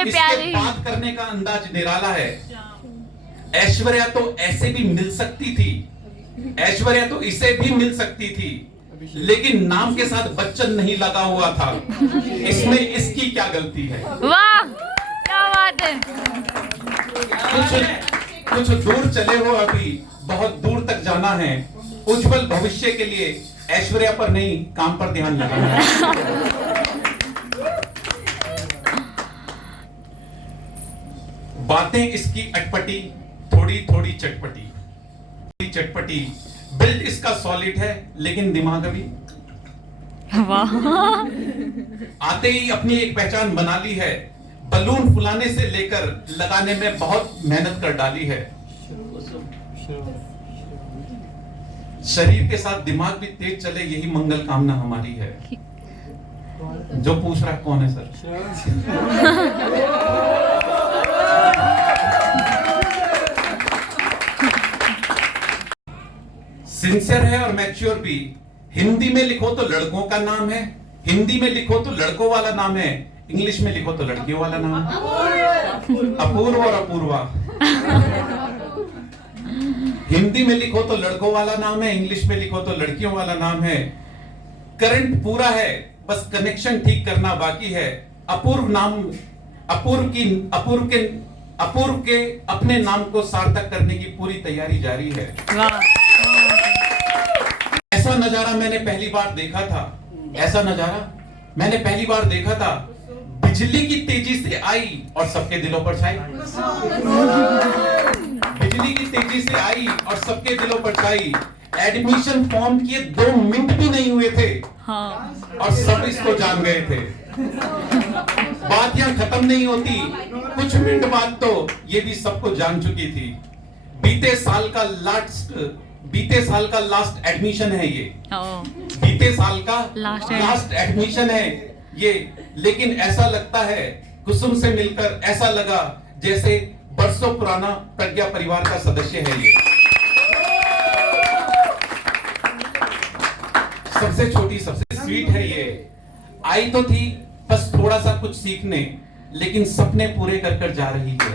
इसके बात करने का अंदाज निराला है। ऐश्वर्या तो ऐसे भी मिल सकती थी, ऐश्वर्या तो इसे भी मिल सकती थी, लेकिन नाम के साथ बच्चन नहीं लगा हुआ था। इसमें इसकी क्या गलती है। वाह क्या बात है। कुछ दूर चले हो, अभी बहुत दूर तक जाना है। उज्जवल भविष्य के लिए ऐश्वर्या पर नहीं काम पर ध्यान लगाना है। बातें इसकी अटपटी, थोड़ी थोड़ी चटपटी। बिल्ड इसका सॉलिड है लेकिन दिमाग अभी। वाह। आते ही अपनी एक पहचान बना ली है। बलून फुलाने से लेकर लगाने में बहुत मेहनत कर डाली है। शरीर के साथ दिमाग भी तेज चले, यही मंगल कामना हमारी है। जो पूछ रहा है कौन है सर? सिंसियर है और मैच्योर भी। हिंदी में लिखो तो लड़कों का नाम है, हिंदी में लिखो तो लड़कों वाला नाम है, इंग्लिश में लिखो तो लड़कियों वाला नाम है। अपूर्व और अपूर्वा। हिंदी में लिखो तो लड़कों वाला नाम है, इंग्लिश में लिखो तो लड़कियों वाला नाम है। करंट पूरा है, बस कनेक्शन ठीक करना बाकी है। अपूर्व के अपने नाम को सार्थक करने की पूरी तैयारी जारी है। ऐसा नजारा मैंने पहली बार देखा था, बिजली की तेजी से आई और सबके दिलों पर छाई। बिजली की तेजी से आई और सबके दिलों पर छाई। एडमिशन फॉर्म किए 2 मिनट भी नहीं हुए थे। हाँ। और सब इसको जान गए थे। बात यहां खत्म नहीं होती, कुछ मिनट बाद तो ये भी सबको जान चुकी थी। बीते साल का लास्ट एडमिशन है ये, Oh. बीते साल का Last लास्ट एडमिशन है ये। लेकिन ऐसा लगता है कुसुम से मिलकर ऐसा लगा जैसे बरसों पुराना प्रज्ञा परिवार का सदस्य है ये। सबसे छोटी सबसे स्वीट है ये। आई तो थी बस थोड़ा सा कुछ सीखने, लेकिन सपने पूरे कर कर जा रही है।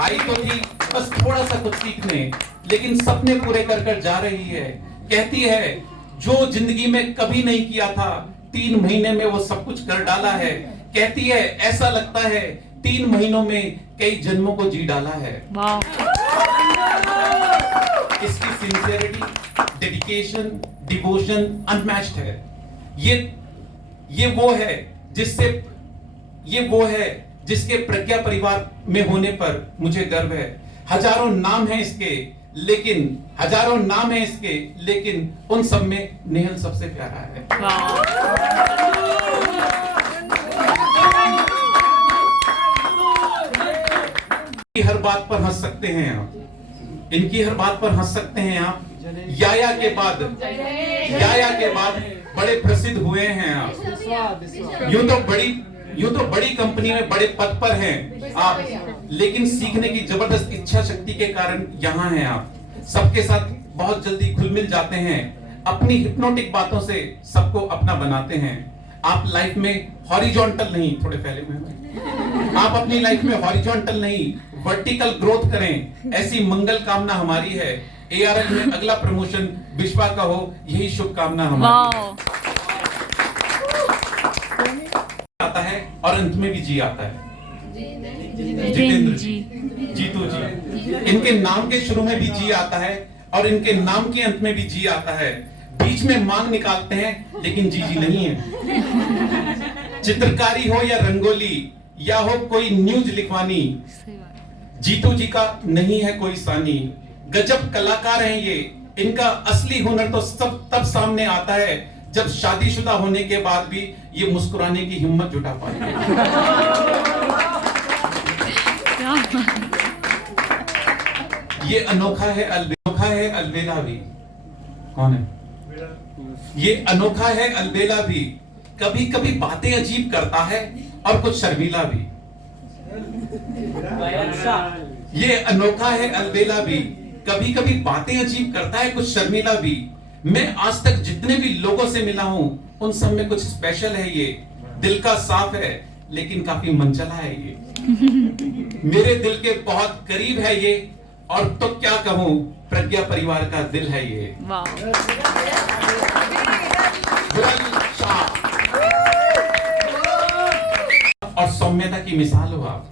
आई तो थी बस थोड़ा सा कुछ सीखने, लेकिन सपने पूरे कर कर जा रही है। कहती है जो जिंदगी में कभी नहीं किया था 3 महीने में वो सब कुछ कर डाला है। कहती है ऐसा लगता है 3 महीनों में कई जन्मों को जी डाला है। Wow. इसकी सिंसियरिटी, डेडिकेशन, डिवोशन अनमैच्ड है। ये वो है जिसके प्रज्ञा परिवार में होने पर मुझे गर्व है। हजारों नाम है इसके, लेकिन उन सब में नेहल सबसे प्यारा है। हर बात पर हंस सकते हैं आप, इनकी हर बात पर हंस सकते हैं आप। याया के बाद बड़े प्रसिद्ध हुए हैं आप। यूं तो बड़ी कंपनी में बड़े पद पर हैं आप, लेकिन सीखने की जबरदस्त इच्छा शक्ति के कारण यहाँ हैं आप। सबके साथ बहुत जल्दी घुल मिल जाते हैं, अपनी हिप्नोटिक बातों से सबको अपना बनाते हैं। आप लाइफ में हॉरिजॉन्टल नहीं, थोड़े पहले में आप अपनी लाइफ में हॉरिजॉन्टल नहीं वर्टिकल ग्रोथ करें, ऐसी मंगल कामना हमारी है। ARL में अगला प्रमोशन विश्वा का हो, यही शुभकामना हमारी है। आता है और अंत में भी जी आता है। जितेंद्र जी, जीतू जी, इनके नाम के शुरू में भी जी आता है और इनके नाम के अंत में भी जी आता है। बीच में मांग निकालते हैं लेकिन जी नहीं है। चित्रकारी हो या रंगोली या हो कोई न्यूज लिखवानी, जीतू जी का नहीं है कोई सानी। गजब कलाकार हैं ये, इनका असली हुनर तो तब सामने आता है जब शादीशुदा होने के बाद भी ये मुस्कुराने की हिम्मत जुटा पाए। ये अनोखा है अलबेला भी। कौन है ये? अनोखा है अलबेला भी, कभी कभी बातें अजीब करता है और कुछ शर्मीला भी। ये अनोखा है अलबेला भी, कभी कभी बातें अजीब करता है कुछ शर्मीला भी। मैं आज तक जितने भी लोगों से मिला हूं उन सब में कुछ स्पेशल है ये। दिल का साफ है लेकिन काफी मनचला है ये। मेरे दिल के बहुत करीब है ये, और तो क्या कहूं प्रज्ञा परिवार का दिल है ये। और सौम्यता की मिसाल हो आप,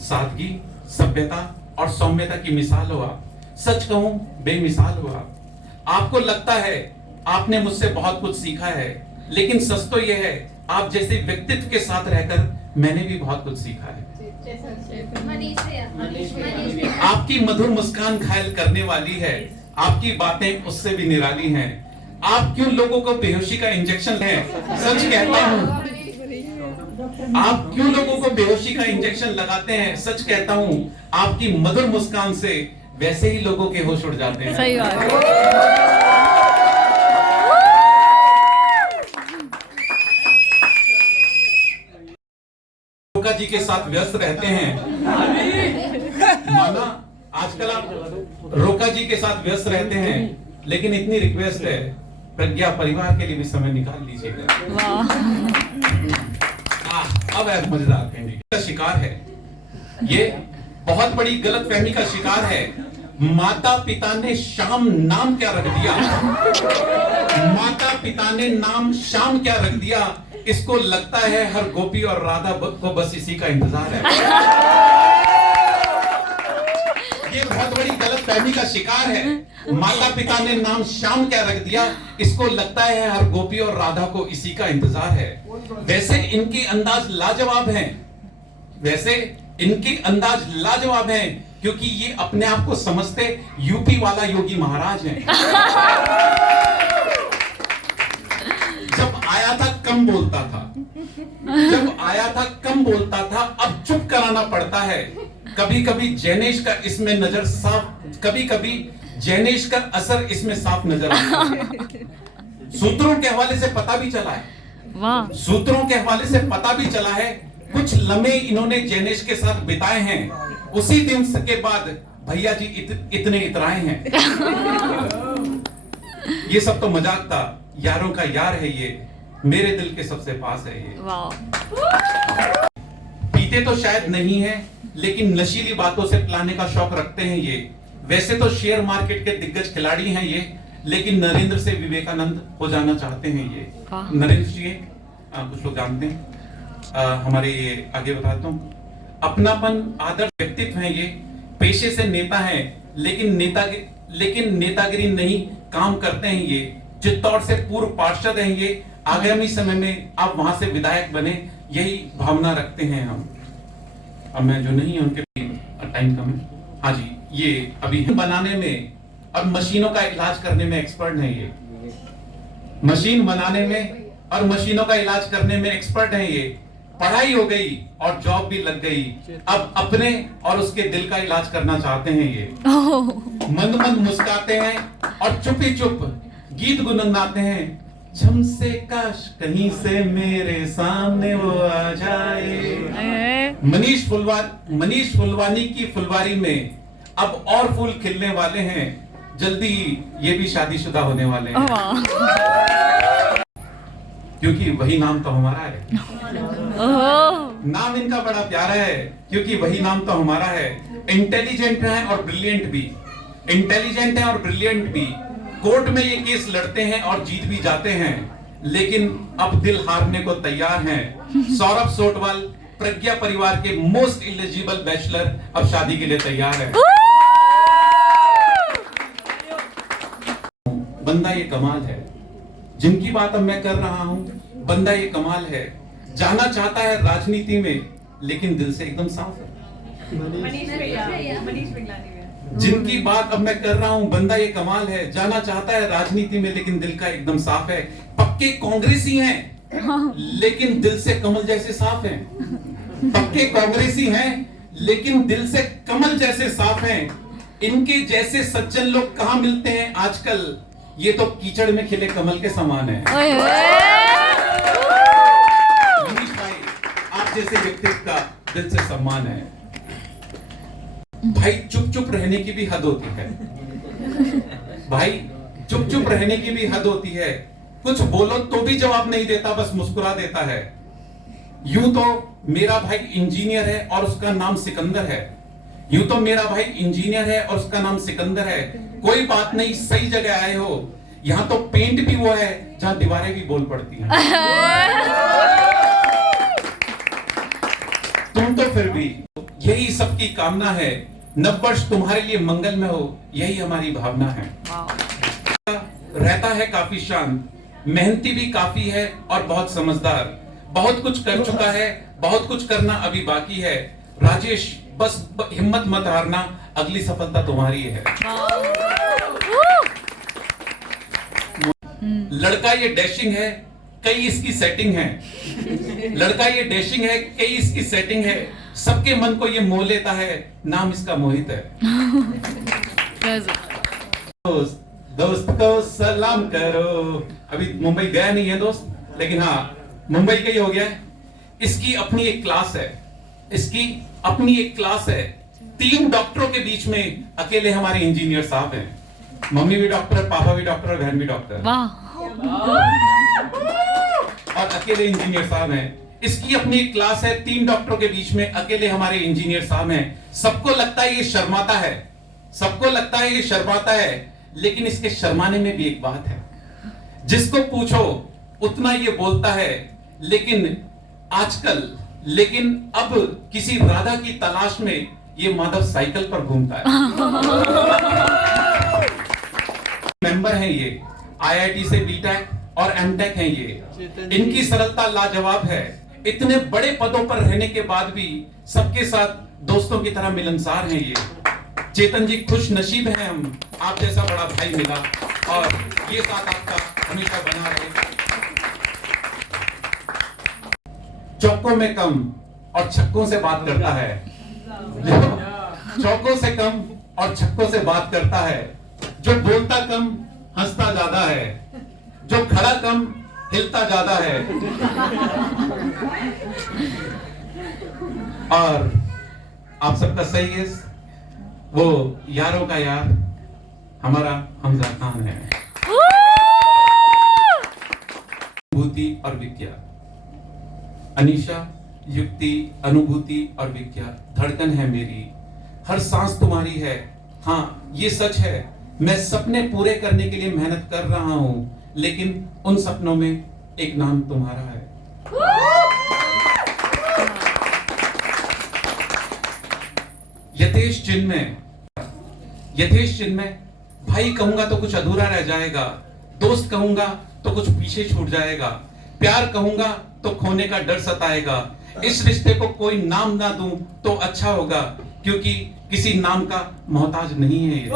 सादगी, सभ्यता और सौम्यता की मिसाल हो आप। सच कहूं बेमिसाल हो आप। आपको लगता है आपने मुझसे बहुत कुछ सीखा है, लेकिन सच तो यह है आप जैसे व्यक्तित्व के साथ रहकर मैंने भी बहुत कुछ सीखा है। आपकी मधुर मुस्कान घायल करने वाली है, आपकी बातें उससे भी निराली हैं। आप क्यों लोगों को बेहोशी का इंजेक्शन है, सच कहता हूं। आप क्यों लोगों को बेहोशी का इंजेक्शन लगाते हैं, सच कहता हूं। आपकी मधुर मुस्कान से वैसे ही लोगों के होश उड़ जाते हैं। सही बात है। रोका जी के साथ व्यस्त रहते हैं। माना आजकल आप रोका जी के साथ व्यस्त रहते हैं, लेकिन इतनी रिक्वेस्ट है प्रज्ञा परिवार के लिए भी समय निकाल लीजिएगा। अब है मजेदार का शिकार है ये, बहुत बड़ी गलतफहमी का शिकार है। माता पिता ने श्याम नाम क्या रख दिया, माता पिता ने नाम श्याम क्या रख दिया, इसको लगता है हर गोपी और राधा को बस इसी का इंतजार है। ये बहुत बड़ी गलतफहमी का शिकार है। माता पिता ने नाम श्याम क्या रख दिया, इसको लगता है हर गोपी और राधा को इसी का इंतजार है। वैसे इनके अंदाज लाजवाब हैं, वैसे इनके अंदाज लाजवाब हैं, क्योंकि ये अपने आप को समझते यूपी वाला योगी महाराज हैं। जब आया था कम बोलता था, अब चुप कराना पड़ता है। कभी कभी जैनेश का इसमें नजर साफ, कभी कभी जैनेश का असर इसमें साफ नजर आता है। सूत्रों के हवाले से पता भी चला है, वाह, सूत्रों के हवाले से पता भी चला है कुछ लम्हे इन्होंने जैनेश के साथ बिताए हैं, उसी दिन के बाद भैया जी इतने इतराए हैं। ये सब तो मजाक था, यारों का यार है ये, मेरे दिल के सबसे पास है ये। वाह। पीते तो शायद नहीं है, लेकिन नशीली बातों से पिलाने का शौक रखते हैं ये। वैसे तो शेयर मार्केट के दिग्गज खिलाड़ी हैं ये, लेकिन नरेंद्र से विवेकानंद हो जाना चाहते हैं ये। नरेंद्र जी कुछ लोग जानते हैं, हमारे ये आगे बताता हूँ। अपनापन आदर्श व्यक्तित्व है ये, पेशे से नेता है, लेकिन नेतागिरी नहीं काम करते हैं ये। चित्तौड़ से पूर्व पार्षद हैं ये, आगामी समय में आप वहां से विधायक बने, यही भावना रखते हैं हम। अब मैं जो नहीं है उनके टाइम कम है। हाँ जी, ये अभी बनाने में और मशीनों का इलाज करने में एक्सपर्ट है ये। मशीन बनाने में और मशीनों का इलाज करने में एक्सपर्ट है ये। पढ़ाई हो गई और जॉब भी लग गई, अब अपने और उसके दिल का इलाज करना चाहते हैं ये। मंद मंद मुस्काते हैं और चुप ही चुप गीत गुनगुनाते हैं। झम से काश कहीं से मेरे सामने वो आ जाए। मनीष फुलवानी की फुलवारी में अब और फूल खिलने वाले हैं, जल्दी ये भी शादीशुदा होने वाले हैं, क्योंकि वही नाम तो हमारा है। नाम इनका बड़ा प्यारा है, क्योंकि वही नाम तो हमारा है। इंटेलिजेंट है और ब्रिलियंट भी, इंटेलिजेंट है और ब्रिलियंट भी। कोर्ट में ये केस लड़ते हैं और जीत भी जाते हैं, लेकिन अब दिल हारने को तैयार हैं। सौरभ सोटवाल प्रज्ञा परिवार के मोस्ट एलिजिबल बैचलर अब शादी के लिए तैयार है। बंदा ये कमाल है, जिनकी बात अब मैं कर रहा हूं, बंदा ये कमाल है। जाना चाहता है राजनीति में, लेकिन दिल से एकदम साफ है। जिनकी बात अब मैं कर रहा हूं, बंदा ये कमाल है। जाना चाहता है राजनीति में, लेकिन दिल का एकदम साफ है। पक्के कांग्रेसी हैं, लेकिन दिल से कमल जैसे साफ हैं। पक्के कांग्रेसी हैं, लेकिन दिल से कमल जैसे साफ हैं। इनके जैसे सज्जन लोग कहां मिलते हैं आजकल, ये तो कीचड़ में खिले कमल के समान है। मनीष भाई, आप जैसे व्यक्तित्व का दिल से सम्मान है। भाई चुप चुप रहने की भी हद होती है, भाई चुप चुप रहने की भी हद होती है। कुछ बोलो तो भी जवाब नहीं देता, बस मुस्कुरा देता है। यूं तो मेरा भाई इंजीनियर है और उसका नाम सिकंदर है। यूं तो मेरा भाई इंजीनियर है और उसका नाम सिकंदर है। कोई बात नहीं, सही जगह आए हो। यहाँ तो पेंट भी वो है जहाँ दीवारें भी बोल पड़ती हैं। तुम तो फिर भी, यही सबकी कामना है। नववर्ष तुम्हारे लिए मंगल में हो, यही हमारी भावना है। रहता है काफी शांत, मेहनती भी काफी है और बहुत समझदार। बहुत कुछ कर चुका है, बहुत कुछ करना अभी बाकी है। राजेश, बस हिम्मत मत हारना, अगली सफलता तुम्हारी है। लड़का ये डैशिंग है, कई इसकी सेटिंग है। लड़का ये डैशिंग है, कई इसकी सेटिंग है। सबके मन को ये मोह लेता है, नाम इसका मोहित है। दोस्त को सलाम करो। अभी मुंबई गया नहीं है दोस्त, लेकिन हाँ मुंबई का ही हो गया है। इसकी अपनी एक क्लास है, इसकी अपनी एक क्लास है। 3 डॉक्टरों के बीच में अकेले हमारे इंजीनियर साहब हैं। मम्मी भी डॉक्टर, पापा भी डॉक्टर, बहन भी डॉक्टर, और अकेले इंजीनियर साहब हैं। इसकी अपनी एक क्लास है, 3 डॉक्टरों के बीच में अकेले हमारे इंजीनियर साहब हैं। सबको लगता है ये शर्माता है, सबको लगता है ये शर्माता है, लेकिन इसके शर्माने में भी एक बात है। जिसको पूछो उतना ये बोलता है, लेकिन अब किसी राधा की तलाश में ये माधव साइकिल पर घूमता है। मेंबर हैं ये, IIT से बीटेक और एमटेक हैं ये। इनकी सरलता लाजवाब है। इतने बड़े पदों पर रहने के बाद भी सबके साथ दोस्तों की तरह मिलनसार हैं ये। चेतन जी, खुश नसीब हैं हम, आप जैसा बड़ा भाई मिला, और ये साथ आपका हमेशा बना रहे। चौकों में कम और छक्कों से बात करता है। चौकों से कम और छक्कों से बात करता है, जो बोलता कम हंसता ज्यादा है, जो खड़ा कम हिलता ज्यादा है, और आप सबका सही है, वो यारों का यार हमारा हमजा खान है। अनुभूति और विज्ञा, अनीशा युक्ति अनुभूति और विज्ञा, धड़कन है मेरी, हर सांस तुम्हारी है। हाँ ये सच है, मैं सपने पूरे करने के लिए मेहनत कर रहा हूं, लेकिन उन सपनों में एक नाम तुम्हारा है। यथेश चिन्मय, यथेश चिन्मय, भाई कहूंगा तो कुछ अधूरा रह जाएगा, दोस्त कहूंगा तो कुछ पीछे छूट जाएगा, प्यार कहूंगा तो खोने का डर सताएगा। इस रिश्ते को कोई नाम ना दूं तो अच्छा होगा, क्योंकि किसी नाम का मोहताज नहीं है ये।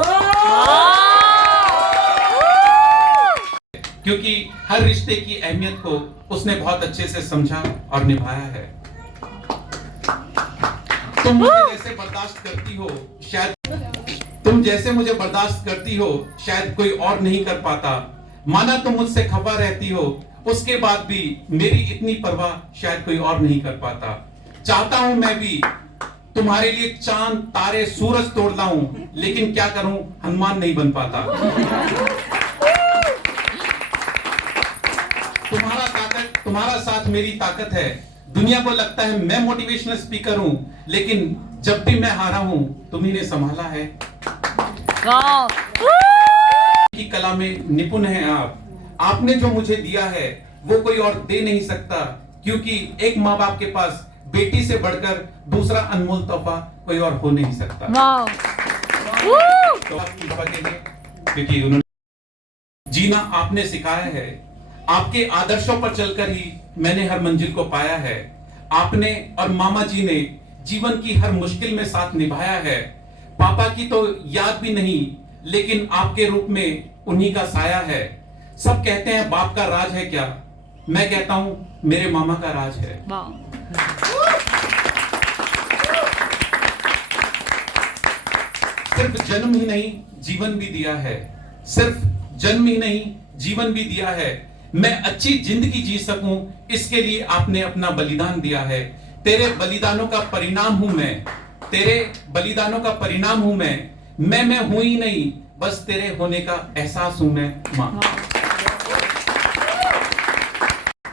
क्योंकि हर रिश्ते की अहमियत को उसने बहुत अच्छे से समझा और निभाया है। तुम मुझे जैसे बर्दाश्त करती हो शायद, तुम जैसे मुझे बर्दाश्त करती हो शायद कोई और नहीं कर पाता। माना तुम मुझसे खफा रहती हो, उसके बाद भी मेरी इतनी परवाह शायद कोई और नहीं कर पाता। चाहता हूं मैं भी तुम्हारे लिए चांद तारे सूरज तोड़ लाऊं, लेकिन क्या करूं हनुमान नहीं बन पाता। तुम्हारा साथ मेरी ताकत है। दुनिया को लगता है मैं मोटिवेशनल स्पीकर हूं, लेकिन जब भी मैं हारा हूं तुम्ही ने संभाला है। की कला में निपुण है आप, आपने जो मुझे दिया है वो कोई और दे नहीं सकता, क्योंकि एक माँ बाप के पास बेटी से बढ़कर दूसरा अनमोल तोहफा कोई और हो नहीं सकता। तो आपकी बाबा के लिए, क्योंकि उन्होंने जीना आपने सिखाया है, आपके आदर्शों पर चलकर ही मैंने हर मंजिल को पाया है। आपने और मामा जी ने जीवन की हर मुश्किल में साथ निभाया है। पापा की तो याद भी नहीं, लेकिन आपके रूप में उन्हीं का साया है। सब कहते हैं बाप का राज है क्या, मैं कहता हूं मेरे मामा का राज है। सिर्फ जन्म ही नहीं जीवन भी दिया है, सिर्फ जन्म ही नहीं जीवन भी दिया है। मैं अच्छी जिंदगी जी सकूं इसके लिए आपने अपना बलिदान दिया है। तेरे बलिदानों का परिणाम हूं मैं, तेरे बलिदानों का परिणाम हूं मैं हूं ही नहीं, बस तेरे होने का एहसास हूं मैं मां।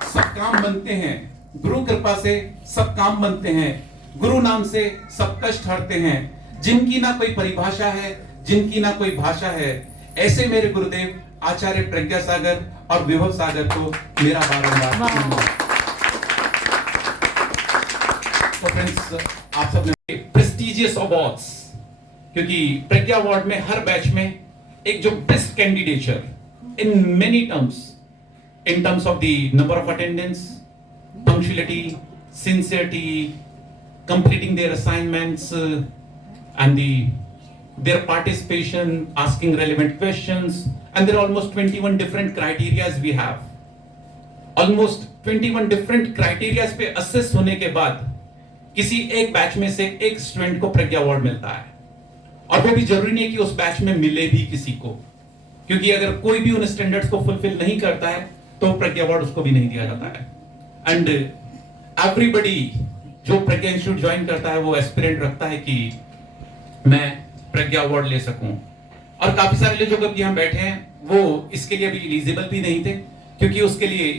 सब काम बनते हैं गुरु कृपा से, सब काम बनते हैं गुरु नाम से, सब कष्ट हरते हैं। जिनकी ना कोई परिभाषा है, जिनकी ना कोई भाषा है, ऐसे मेरे गुरुदेव आचार्य प्रज्ञा सागर और विभव सागर को मेरा बारंबार। तो फ्रेंड्स, आप सबने प्रेस्टिजियस अवार्ड्स, क्योंकि प्रज्ञा अवार्ड में हर बैच में एक जो best candidature in many terms, in terms of the number of attendance, punctuality, sincerity, completing their assignments, and their participation, asking relevant questions, and there are almost 21 different criterias we have. Almost 21 different criterias पे assess होने के बाद किसी एक batch में से एक student को प्रज्ञा अवार्ड मिलता है, और वो भी जरूरी नहीं है कि उस बैच में मिले भी किसी को, क्योंकि अगर कोई भी उन स्टैंडर्ड्स को फुलफिल नहीं करता है तो प्रज्ञा अवार्ड उसको भी नहीं दिया जाता है। एंड एवरीबडी जो प्रज्ञा इंस्टीट्यूट ज्वाइन करता है वो एस्पिरेंट रखता है कि मैं प्रज्ञा अवार्ड ले सकूं, और काफी सारे लोग जो यहाँ बैठे हैं वो इसके लिए अभी एलिजिबल भी नहीं थे, क्योंकि उसके लिए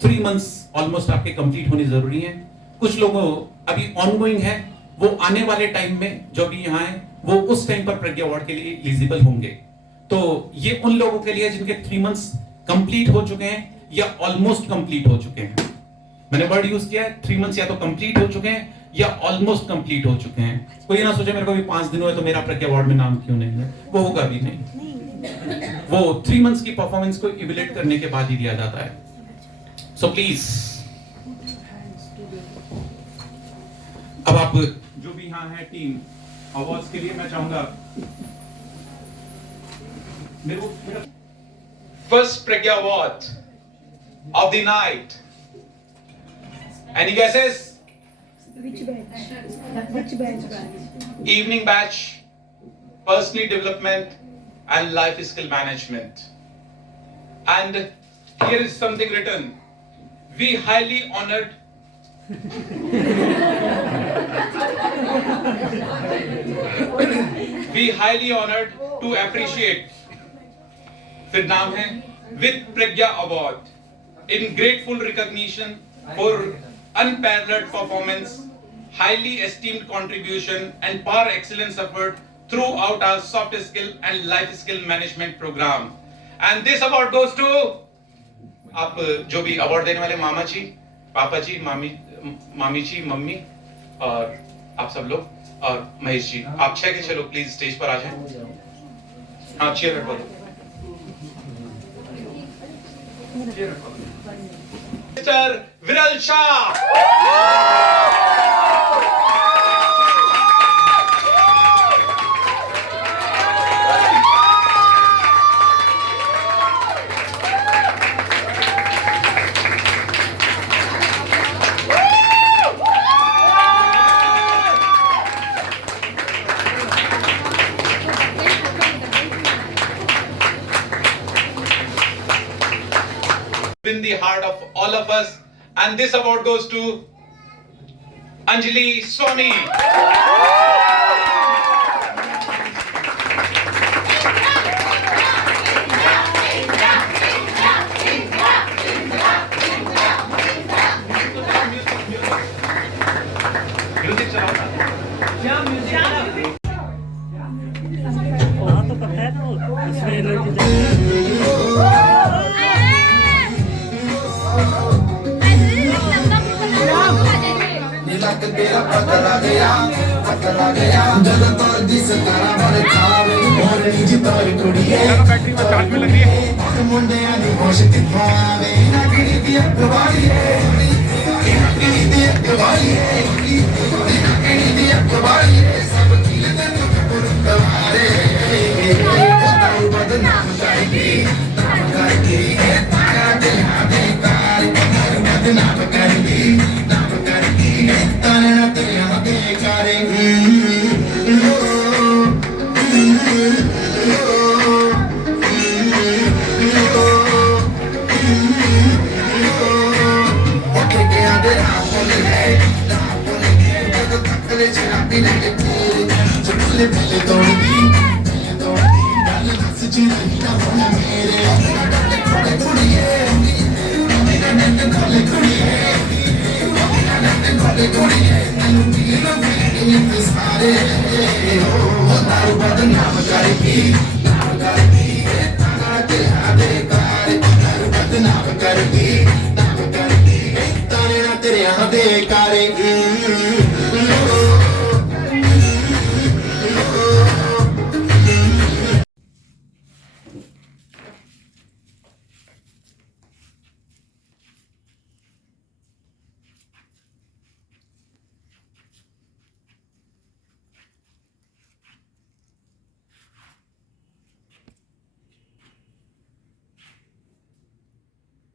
3 मंथ्स ऑलमोस्ट आपके कंप्लीट होने जरूरी है। कुछ लोगों अभी ऑनगोइंग है, वो आने वाले टाइम में जो भी यहाँ है वो उस टाइम पर प्रज्ञा अवार्ड के लिए एलिजिबल होंगे। तो ये उन लोगों के लिए जिनके 3 मंथ्स कंप्लीट हो चुके हैं या ऑलमोस्ट कंप्लीट हो चुके हैं। मैंने वर्ड यूज किया है 3 मंथ्स, या तो कंप्लीट हो चुके हैं या ऑलमोस्ट कंप्लीट हो चुके हैं। कोई ना सोचे मेरे को भी 5 दिन हुए तो मेरा प्रज्ञा अवार्ड में नाम क्यों नहीं है, वो होगा भी नहीं। वो 3 मंथ्स की परफॉर्मेंस को इवैल्यूएट करने के बाद ही दिया जाता है। सो प्लीज, अब आप जो भी यहाँ है टीम अवार्ड्स के लिए, मैं चाहूंगा First Pragya Award of the night. Any guesses? Evening batch, personal development and life skill management. And here is something written. We highly honored to appreciate, फिर नाम है with Pragya Award in grateful recognition for unparalleled performance, highly esteemed contribution and par excellence effort throughout our soft skill and life skill management program. And this award goes to आप जो भी award देने वाले मामा जी, पापा जी, मामी जी, mummy और आप सब लोग और महेश जी, आप 6 के चलो प्लीज स्टेज पर आ जाएं। हाँ चीयर बोलो। मिस्टर विरल Shah. In the heart of all of us, and this award goes to Anjali Swami. Music चलाओ ना। हाँ तो पता है तो इसमें लड़की तेरा पता लग गया जब तो दिस तारा वाले खावे और निजी तारी कुड़िए बैटरी में चार्ज में लगी है मुंडे आनी होश दिखावे ना गिरी दी अखबारी है गिरी दी अखबारी है गिरी दी अखबारी है सब किले दिन पुरस्कारे बताओ बदनाम करेगी तारा दिल आदे कार बदनाम करेगी Don't